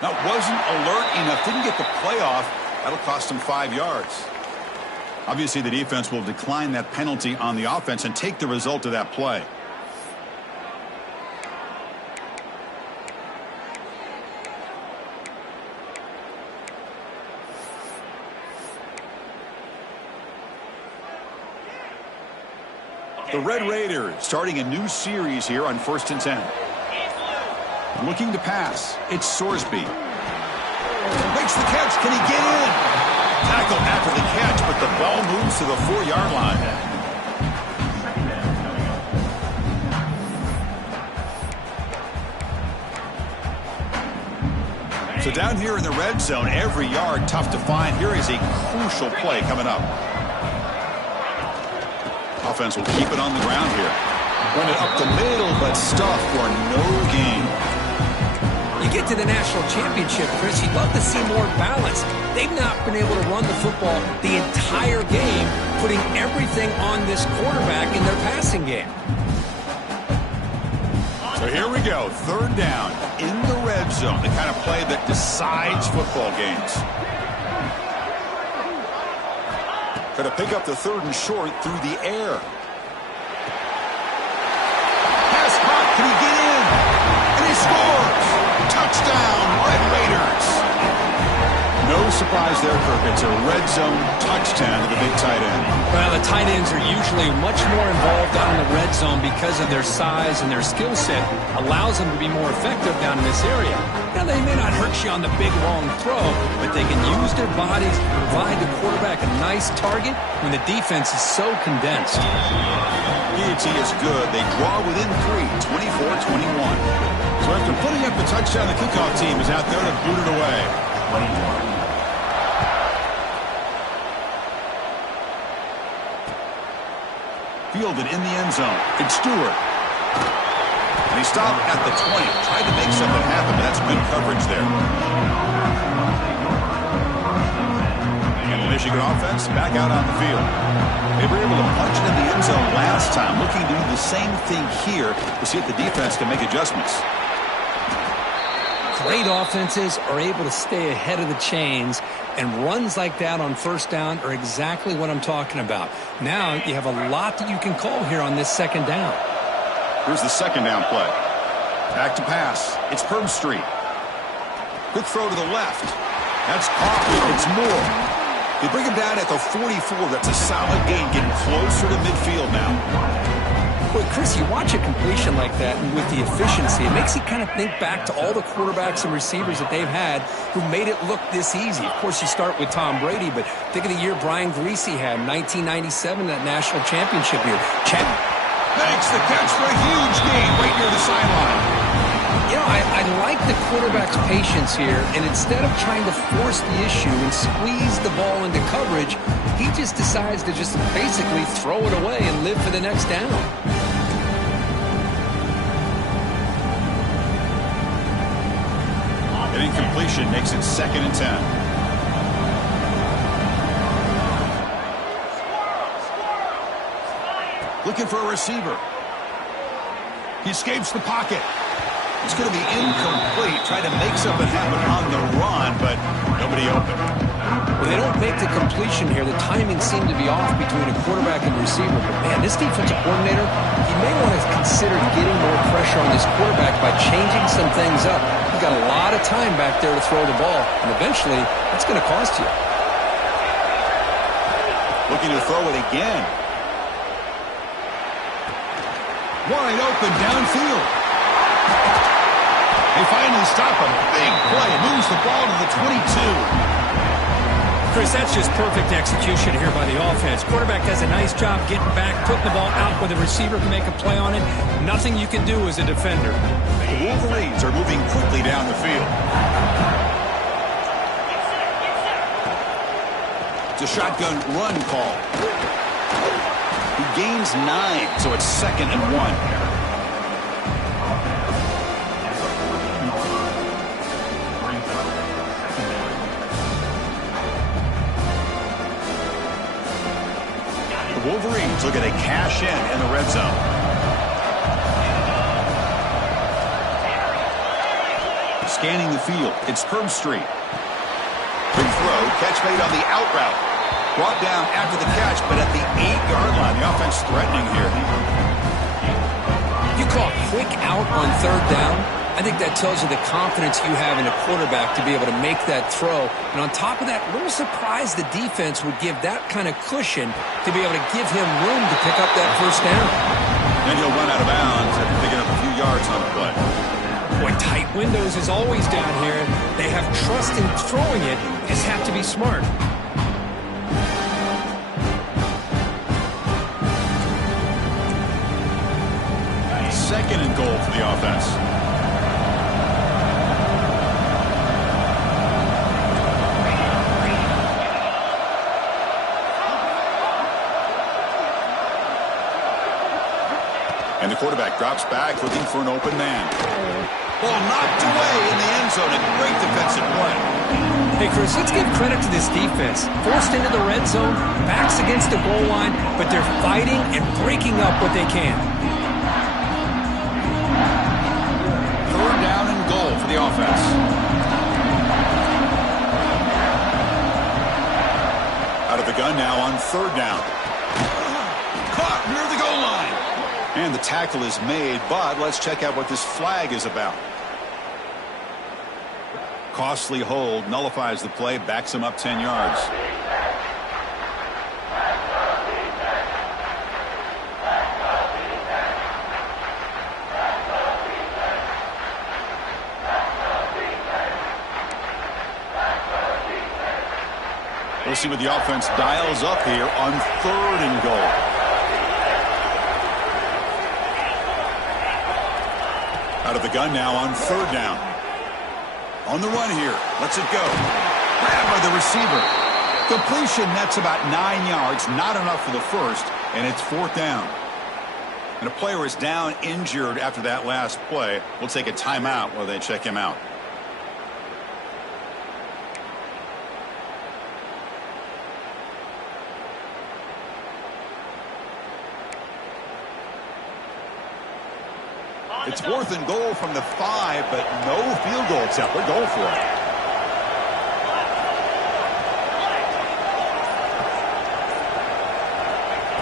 That wasn't alert enough. Didn't get the playoff. That'll cost him 5 yards. Obviously, the defense will decline that penalty on the offense and take the result of that play. The Red Raiders starting a new series here on 1st and 10. Looking to pass. It's Sorsby. Makes the catch. Can he get in? Tackle after the catch, but the ball moves to the 4-yard line. So down here in the red zone, every yard tough to find. Here is a crucial play coming up. Offense will keep it on the ground here. Run it up the middle, but stuffed for no gain. You get to the national championship, Chris, you'd love to see more balance. They've not been able to run the football the entire game, putting everything on this quarterback in their passing game. So here we go, 3rd down in the red zone, the kind of play that decides football games. Going to pick up the 3rd and short through the air. Pass caught, can he get in? And he scores! Touchdown, Red Raiders. No surprise there, Kirk. It's a red zone touchdown to the big tight end. Well, the tight ends are usually much more involved down in the red zone because of their size and their skill set allows them to be more effective down in this area. Now, they may not hurt you on the big, long throw, but they can use their bodies to provide the quarterback a nice target when the defense is so condensed. EAT is good. They draw within 3, 24-21. So after putting up the touchdown, the kickoff team is out there to boot it away. Fielded in the end zone. It's Stewart. And he stopped at the 20. Tried to make something happen, but that's good coverage there. And the Michigan offense back out on the field. They were able to punch it in the end zone last time. Looking to do the same thing here to see if the defense can make adjustments. Great offenses are able to stay ahead of the chains, and runs like that on 1st down are exactly what I'm talking about. Now you have a lot that you can call here on this 2nd down. Here's the 2nd down play. Back to pass. It's Herb Street. Quick throw to the left. That's caught. It's Moore. They bring him down at the 44. That's a solid gain, getting closer to midfield now. Boy, Chris, you watch a completion like that, and with the efficiency, it makes you kind of think back to all the quarterbacks and receivers that they've had who made it look this easy. Of course, you start with Tom Brady, but think of the year Brian Griese had, 1997, that national championship year. Makes the catch for a huge gain right near the sideline. You know, I like the quarterback's patience here, and instead of trying to force the issue and squeeze the ball into coverage, he just decides to just basically throw it away and live for the next down. An incompletion makes it 2nd and 10. Looking for a receiver. He escapes the pocket. It's going to be incomplete. Trying to make something happen on the run, but nobody open. Well, they don't make the completion here. The timing seemed to be off between a quarterback and receiver. But, man, this defensive coordinator, he may want to consider getting more pressure on this quarterback by changing some things up. He's got a lot of time back there to throw the ball, and eventually that's going to cost you. Looking to throw it again. Wide open downfield. They finally stop a big play. Moves the ball to the 22. Chris, that's just perfect execution here by the offense. Quarterback does a nice job getting back, putting the ball out where the receiver can make a play on it. Nothing you can do as a defender. The Wolverines are moving quickly down the field. It's a shotgun run call. He gains 9, so it's 2nd and 1. Wolverines looking to cash in the red zone. Scanning the field. It's Street. Big throw. Catch made on the out route. Brought down after the catch, but at the 8-yard line. The offense threatening here. You call quick out on 3rd down. I think that tells you the confidence you have in a quarterback to be able to make that throw. And on top of that, a little surprised the defense would give that kind of cushion to be able to give him room to pick up that 1st down. And he'll run out of bounds after picking up a few yards on the play. Boy, tight windows is always down here. They have trust in throwing it. Just have to be smart. 2nd and goal for the offense. And the quarterback drops back looking for an open man. Ball knocked away in the end zone. A great defensive play. Hey, Chris, let's give credit to this defense. Forced into the red zone, backs against the goal line, but they're fighting and breaking up what they can. 3rd down and goal for the offense. Out of the gun now on 3rd down. Caught near the goal line. And the tackle is made, but let's check out what this flag is about. Costly hold, nullifies the play, backs him up 10 yards. We'll see what the offense dials up here on 3rd and goal. Out of the gun now on 3rd down. On the run here. Lets it go. Grabbed by the receiver. Completion nets about 9 yards. Not enough for the 1st. And it's 4th down. And a player is down injured after that last play. We'll take a timeout while they check him out. It's 4th and goal from the 5, but no field goal attempt. They're going for it.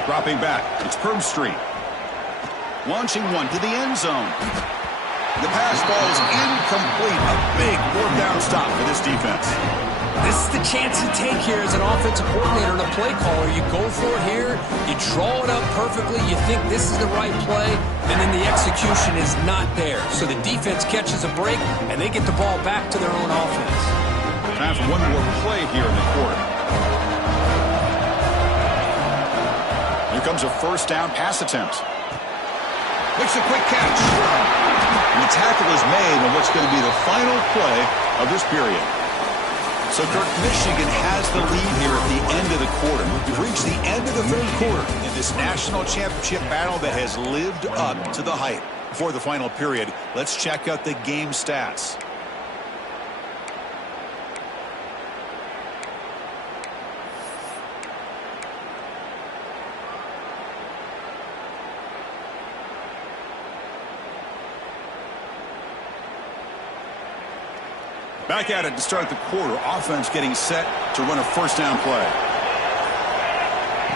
Dropping back. It's Street. Launching one to the end zone. The pass ball is incomplete. A big 4th down stop for this defense. This is the chance you take here as an offensive coordinator and a play caller. You go for it here, you draw it up perfectly, you think this is the right play, and then the execution is not there. So the defense catches a break, and they get the ball back to their own offense. Time for one more play here in the quarter. Here comes a 1st down pass attempt. Makes a quick catch. And the tackle is made on what's going to be the final play of this period. So, Kirk, Michigan has the lead here at the end of the quarter. We've reached the end of the 3rd quarter in this national championship battle that has lived up to the hype. Before the final period, let's check out the game stats. Back at it to start the quarter. Offense getting set to run a first down play.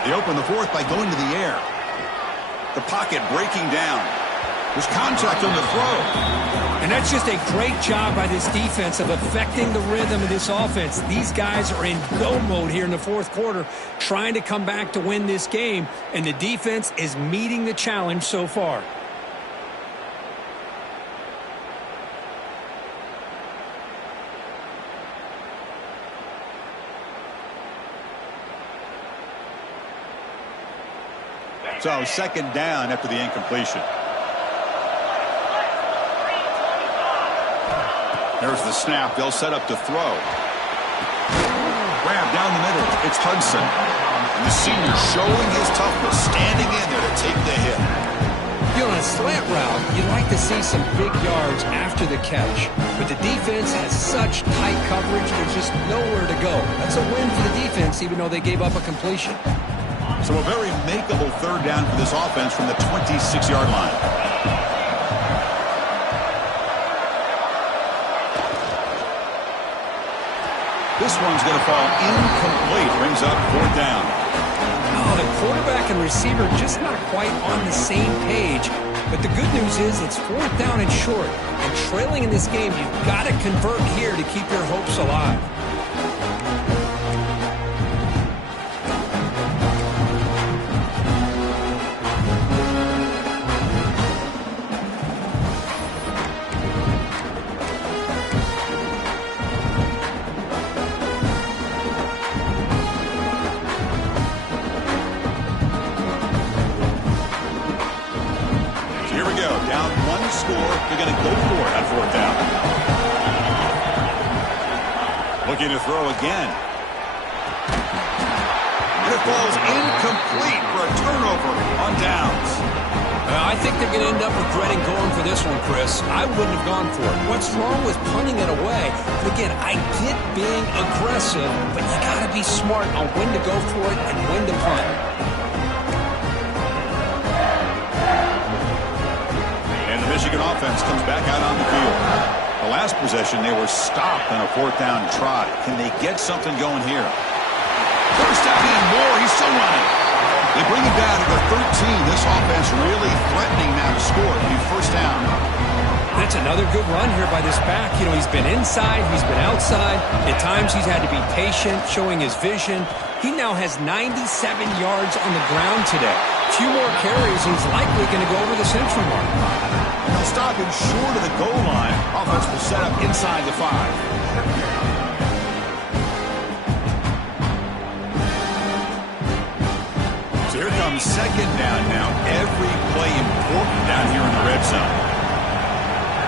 They open the fourth by going to the air. The pocket breaking down. There's contact on the throw. And that's just a great job by this defense of affecting the rhythm of this offense. These guys are in go mode here in the fourth quarter, trying to come back to win this game, and the defense is meeting the challenge so far. So second down after the incompletion. There's the snap. They'll set up to throw. Grab down the middle. It's Hudson. And the senior showing his toughness, standing in there to take the hit. You know, on a slant route, you'd like to see some big yards after the catch. But the defense has such tight coverage, there's just nowhere to go. That's a win for the defense, even though they gave up a completion. So a very makeable third down for this offense from the 26-yard line. This one's going to fall incomplete. Brings up fourth down. Oh, the quarterback and receiver just not quite on the same page. But the good news is it's fourth down and short. And trailing in this game, you've got to convert here to keep your hopes alive. Looking to throw again. And it falls incomplete for a turnover on downs. I think they're going to end up regretting going for this one, Chris. I wouldn't have gone for it. What's wrong with punting it away? And again, I get being aggressive, but you got to be smart on when to go for it and when to punt. And the Michigan offense comes back out on the field. The last possession, they were stopped on a fourth down try. Can they get something going here? First down and more. He's still running. They bring him down to the 13. This offense really threatening now to score. It'll be first down. That's another good run here by this back. You know, he's been inside, he's been outside. At times he's had to be patient, showing his vision. He now has 97 yards on the ground today. A few more carries, and he's likely going to go over the century mark. They'll stop him short of the goal line. Offense will set up inside the 5. So here comes second down now. Every play important down here in the red zone.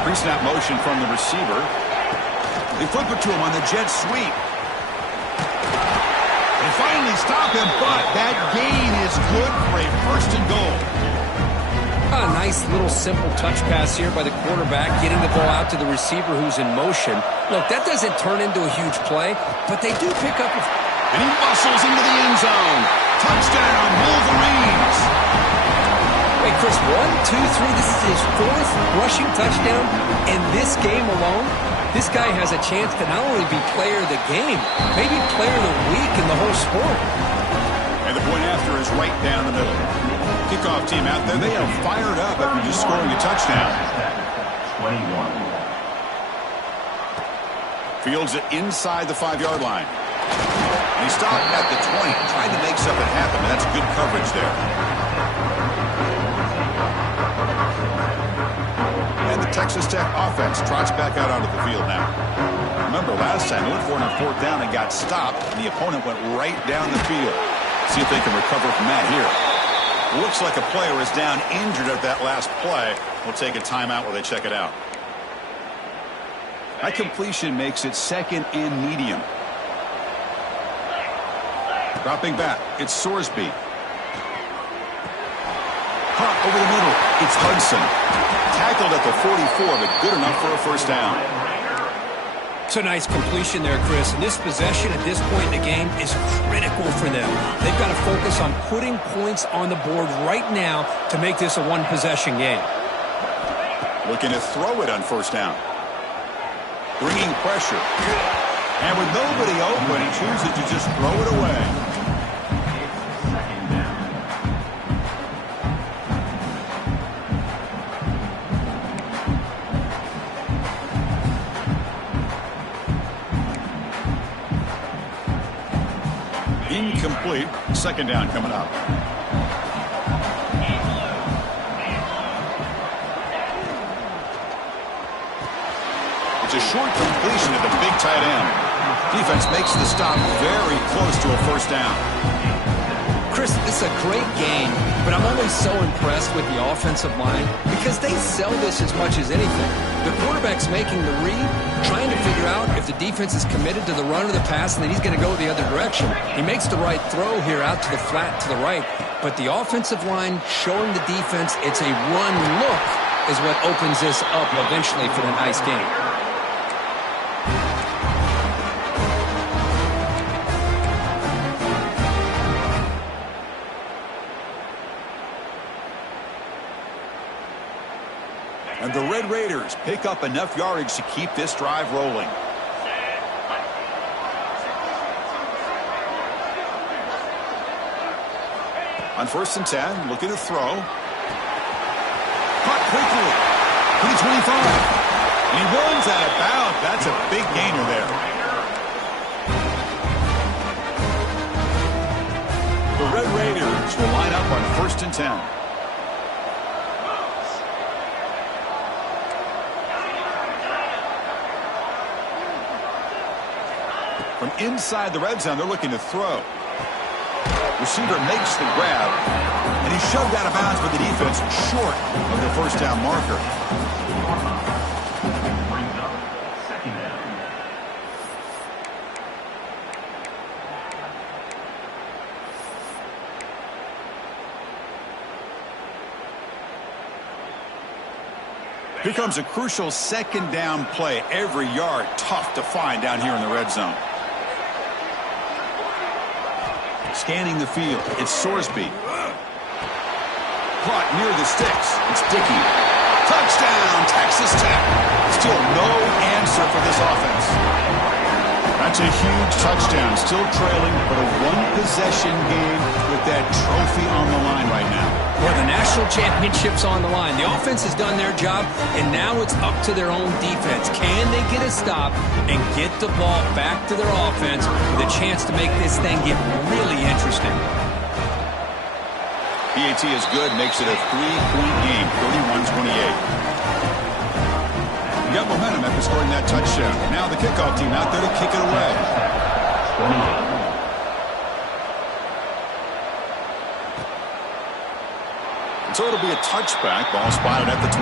Pre-snap motion from the receiver. They flip it to him on the jet sweep. They finally stop him, but that gain is good for a first and goal. A nice little simple touch pass here by the quarterback, getting the ball out to the receiver who's in motion. Look, that doesn't turn into a huge play, but they do pick up. And he muscles into the end zone. Touchdown, Wolverines. Wait, Chris, 1, 2, 3. This is his 4th rushing touchdown in this game alone. This guy has a chance to not only be player of the game, maybe player of the week in the whole sport. And the point after is right down the middle. Kickoff team out there, they are fired up after just scoring a touchdown. 21. Fields it inside the 5-yard line. And he stopped at the 20, trying to make something happen, and that's good coverage there. And the Texas Tech offense trots back out onto the field now. Remember, last time they went for it on fourth down and got stopped, and the opponent went right down the field. See if they can recover from that here. Looks like a player is down injured at that last play. We'll take a timeout while they check it out. That completion makes it second and medium. Dropping back, it's Sorsby. Caught over the middle, it's Hudson. Tackled at the 44, but good enough for a first down. It's a nice completion there, Chris. And this possession at this point in the game is critical for them. They've got to focus on putting points on the board right now to make this a one-possession game. Looking to throw it on first down. bringing pressure. And with nobody open, he chooses to just throw it away. Second down. Incomplete. Second down coming up. It's a short completion at the big tight end. Defense makes the stop very close to a first down. Chris, this is a great game, but I'm always so impressed with the offensive line because they sell this as much as anything. The quarterback's making the read, trying to figure out if the defense is committed to the run or the pass, and then he's going to go the other direction. He makes the right throw here out to the flat to the right, but the offensive line showing the defense it's a run look is what opens this up eventually for the nice game. And the Red Raiders pick up enough yardage to keep this drive rolling. On 1st and 10, looking to throw. Caught quickly to the 25. And he runs out of bounds. That's a big gainer there. The Red Raiders will line up on 1st and 10. From inside the red zone, they're looking to throw. Receiver makes the grab, and he's shoved out of bounds by the defense short of the first down marker. Brings up second down. Here comes a crucial second down play. Every yard tough to find down here in the red zone. Scanning the field, it's Sorsby. Caught near the sticks. It's Dickey. Touchdown, Texas Tech. Still no answer for this offense. That's a huge touchdown. Still trailing, but a one-possession game with that trophy on the line right now. Well, the national championship's on the line. The offense has done their job, and now it's up to their own defense. Can they get a stop and get the ball back to their offense with a chance to make this thing get really interesting? PAT is good, makes it a 3-point game, 31-28. You got momentum after scoring that touchdown. Now the kickoff team out there to kick it away. 28. So it'll be a touchback. Ball spotted at the 25.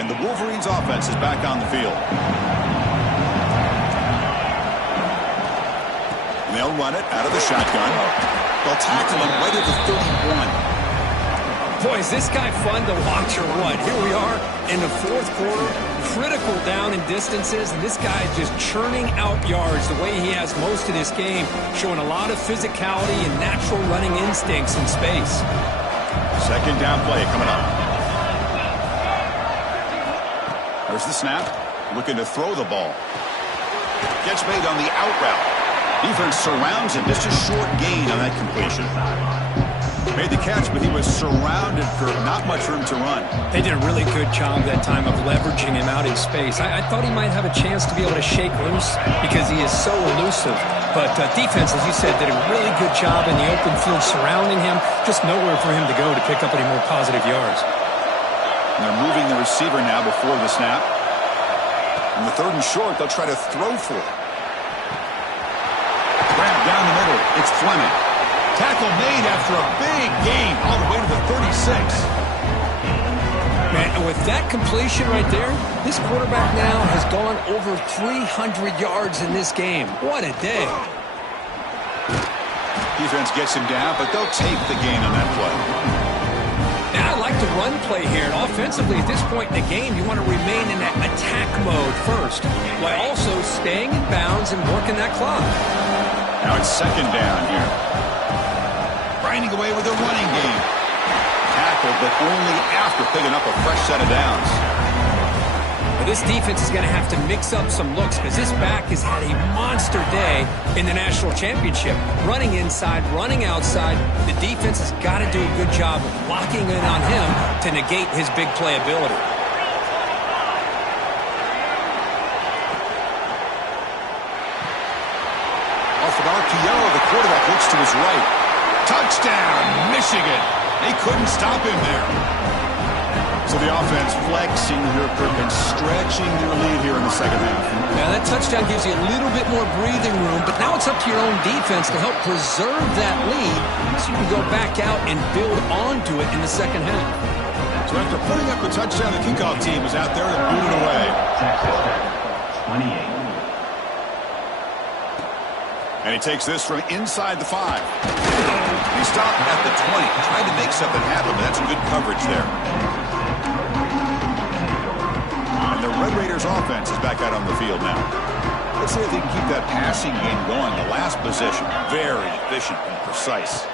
And the Wolverines offense is back on the field. And they'll run it out of the shotgun. They'll tackle him right at the 31. Boy, is this guy fun to watch or what? Here we are in the fourth quarter, critical down in distances, and this guy is just churning out yards the way he has most of this game, showing a lot of physicality and natural running instincts in space. Second down play coming up. There's the snap, looking to throw the ball. Gets made on the out route. Defense surrounds him, just a short gain on that completion. Made the catch, but he was surrounded for not much room to run. They did a really good job that time of leveraging him out in space. I thought he might have a chance to be able to shake loose because he is so elusive. But defense, as you said, did a really good job in the open field surrounding him. Just nowhere for him to go to pick up any more positive yards. And they're moving the receiver now before the snap. On the 3rd and short, they'll try to throw for it. Grab down the middle. It's Fleming. Tackle made after a big gain all the way to the 36. Man, and with that completion right there, this quarterback now has gone over 300 yards in this game. What a day. Defense gets him down, but they'll take the gain on that play. Now I like the run play here, and offensively at this point in the game, you want to remain in that attack mode first, while also staying in bounds and working that clock. Now it's second down here. Grinding away with a running game. tackle, but only after picking up a fresh set of downs. Well, this defense is going to have to mix up some looks because this back has had a monster day in the national championship. Running inside, running outside. The defense has got to do a good job of locking in on him to negate his big play ability. Off an RPO, the quarterback looks to his right. Touchdown, Michigan. They couldn't stop him there. So the offense flexing here, and stretching their lead here in the second half. Now that touchdown gives you a little bit more breathing room, but now it's up to your own defense to help preserve that lead so you can go back out and build onto it in the second half. So after putting up the touchdown, the kickoff team is out there to boot it away. Texas Tech, 28. And he takes this from inside the 5. He stopped at the 20, tried to make something happen, but that's good coverage there. And the Red Raiders offense is back out on the field now. Let's see if they can keep that passing game going. The last possession, very efficient and precise.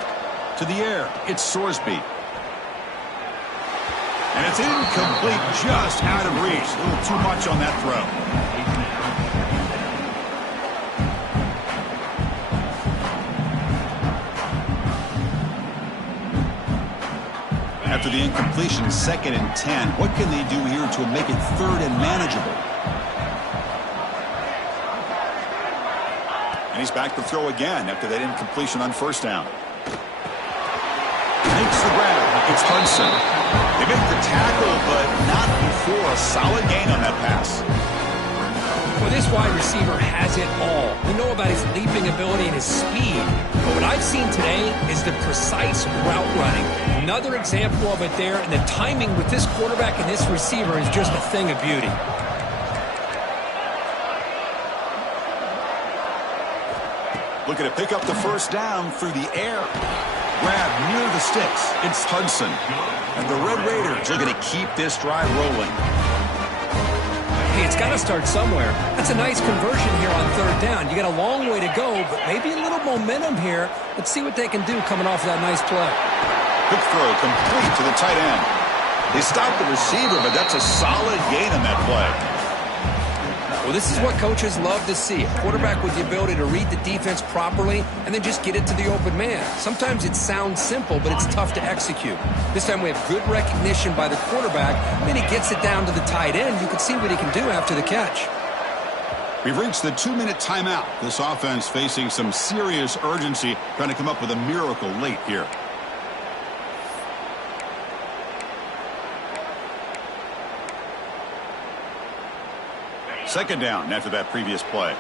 To the air, it's Sorsby. And it's incomplete, just out of reach. A little too much on that throw. After the incompletion, 2nd and 10. What can they do here to make it 3rd and manageable? And he's back to throw again after that incompletion on 1st down. Makes the grab. It's Hudson. They make the tackle, but not before a solid gain on that pass. Well, this wide receiver has it all. We know about his leaping ability and his speed. But what I've seen today is the precise route running. Another example of it there, and the timing with this quarterback and this receiver is just a thing of beauty. Looking to pick up the 1st down through the air. Grab near the sticks. It's Hudson. And the Red Raiders are going to keep this drive rolling. Hey, it's got to start somewhere. That's a nice conversion here on 3rd down. You got a long way to go, but maybe a little momentum here. Let's see what they can do coming off of that nice play. Quick throw complete to the tight end. They stopped the receiver, but that's a solid gain on that play. Well, this is what coaches love to see. A quarterback with the ability to read the defense properly and then just get it to the open man. Sometimes it sounds simple, but it's tough to execute. This time we have good recognition by the quarterback. Then he gets it down to the tight end. You can see what he can do after the catch. We've reached the 2-minute timeout. This offense facing some serious urgency, trying to come up with a miracle late here. Second down after that previous play.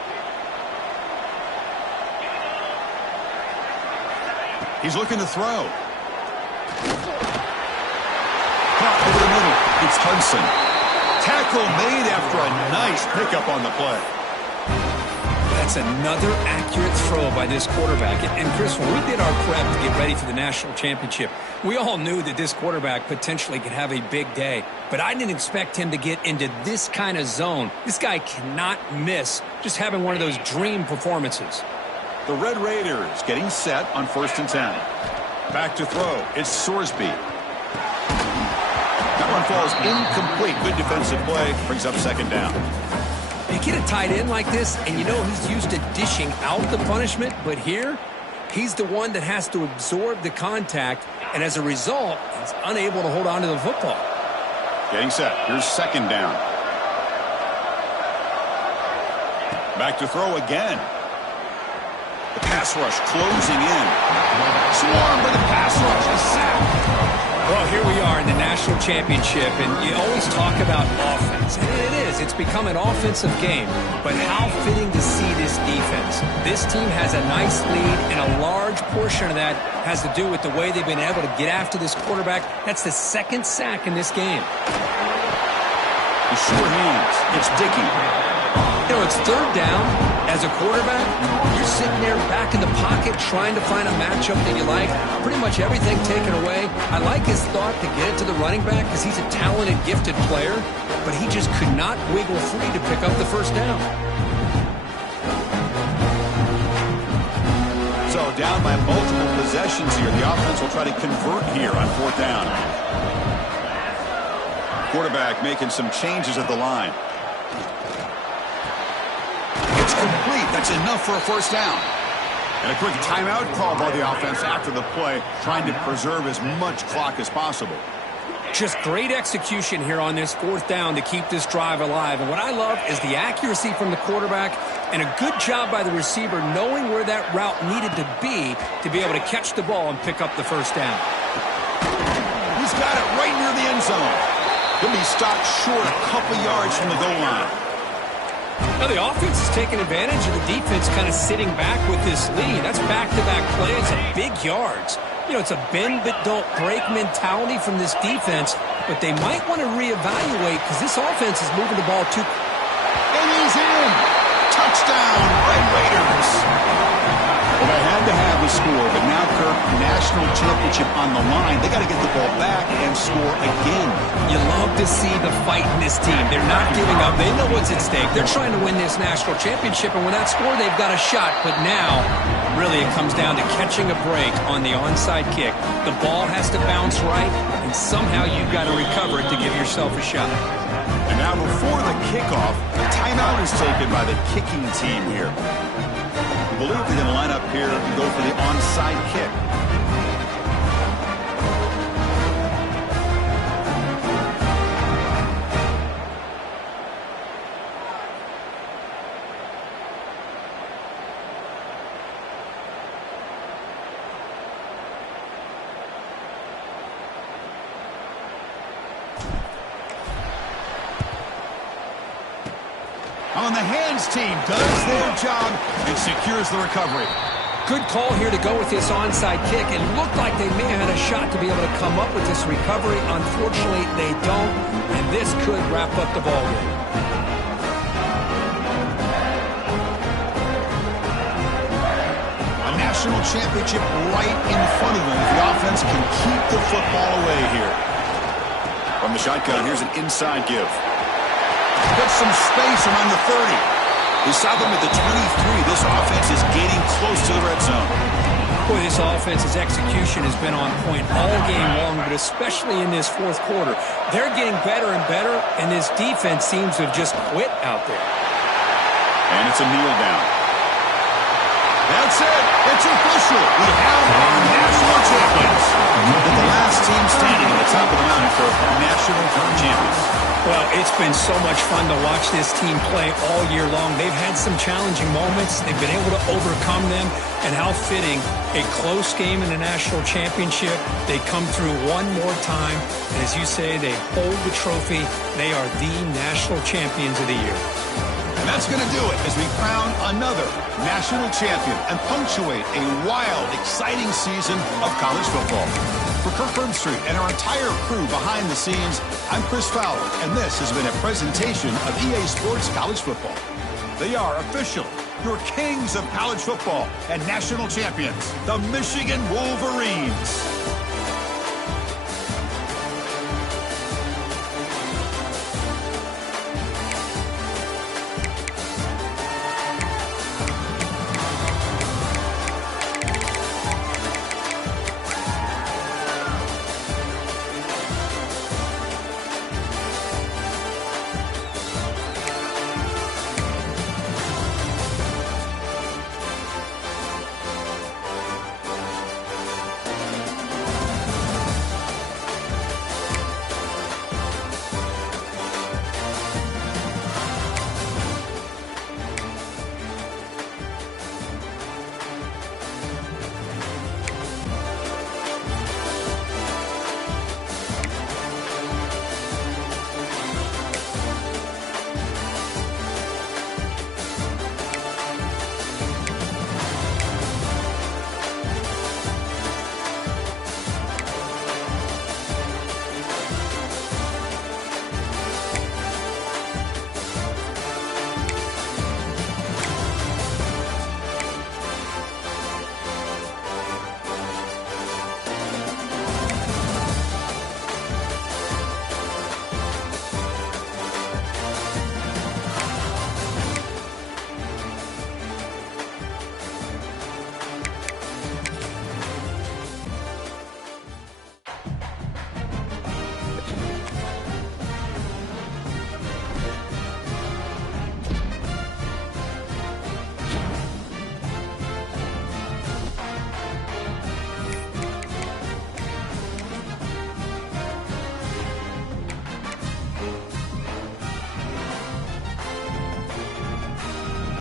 He's looking to throw. Caught over the middle. It's Hudson. Tackle made after a nice pickup on the play. That's another accurate throw by this quarterback. And Chris, when we did our prep to get ready for the national championship, we all knew that this quarterback potentially could have a big day. But I didn't expect him to get into this kind of zone. This guy cannot miss just having one of those dream performances. The Red Raiders getting set on 1st and 10. Back to throw. It's Sorsby. That one falls incomplete. Good defensive play. Brings up 2nd down. You get a tight end like this, and you know he's used to dishing out the punishment, but here, he's the one that has to absorb the contact, and as a result, he's unable to hold on to the football. Getting set. Here's 2nd down. Back to throw again. The pass rush closing in. Swarm with the pass rush. A sack. Well, here we are in the national championship, and you always talk about offense. And it is. It's become an offensive game. But how fitting to see this defense. This team has a nice lead, and a large portion of that has to do with the way they've been able to get after this quarterback. That's the 2nd sack in this game. The sure hands. It's Dickey. You know, it's 3rd down. As a quarterback, you're sitting there back in the pocket trying to find a matchup that you like. Pretty much everything taken away. I like his thought to get it to the running back because he's a talented, gifted player, but he just could not wiggle free to pick up the 1st down. So down by multiple possessions here. The offense will try to convert here on 4th down. Quarterback making some changes at the line. It's complete. That's enough for a 1st down. And a quick timeout call by the offense after the play, trying to preserve as much clock as possible. Just great execution here on this 4th down to keep this drive alive. And what I love is the accuracy from the quarterback and a good job by the receiver knowing where that route needed to be able to catch the ball and pick up the 1st down. He's got it right near the end zone. He'll be stopped short a couple yards from the goal line. Now the offense is taking advantage of the defense kind of sitting back with this lead. That's back-to-back plays of big yards. You know, it's a bend-but-don't-break mentality from this defense, but they might want to reevaluate because this offense is moving the ball too. And he's in. Touchdown, Red Raiders. Well, they had to have a score, but now, Kirk, national championship on the line. They got to get the ball back and score again. You love to see the fight in this team. They're not giving up. They know what's at stake. They're trying to win this national championship, and with that score, they've got a shot. But now, really, it comes down to catching a break on the onside kick. The ball has to bounce right, and somehow you've got to recover it to give yourself a shot. And now before the kickoff, the timeout is taken by the kicking team here. I believe they're going to line up here and go for the onside kick. On the hands team does their job and secures the recovery. Good call here to go with this onside kick. It looked like they may have had a shot to be able to come up with this recovery. Unfortunately, they don't, and this could wrap up the ballgame. A national championship right in front of them if the offense can keep the football away here. From the shotgun, here's an inside give. Gets some space around the 30. He saw them at the 23. This offense is getting close to the red zone. Boy, this offense's execution has been on point all game long, but especially in this 4th quarter. They're getting better and better, and this defense seems to have just quit out there. And it's a kneel down. That's it. It's official. We have our national champions. With the last team standing at the top of the mountain for national champions. Well, it's been so much fun to watch this team play all year long. They've had some challenging moments. They've been able to overcome them. And how fitting, a close game in the national championship. They come through one more time. And as you say, they hold the trophy. They are the national champions of the year. And that's going to do it as we crown another national champion and punctuate a wild, exciting season of college football. For Kirk Herbstreit and our entire crew behind the scenes, I'm Chris Fowler, and this has been a presentation of EA Sports College Football. They are official, your kings of college football and national champions, the Michigan Wolverines.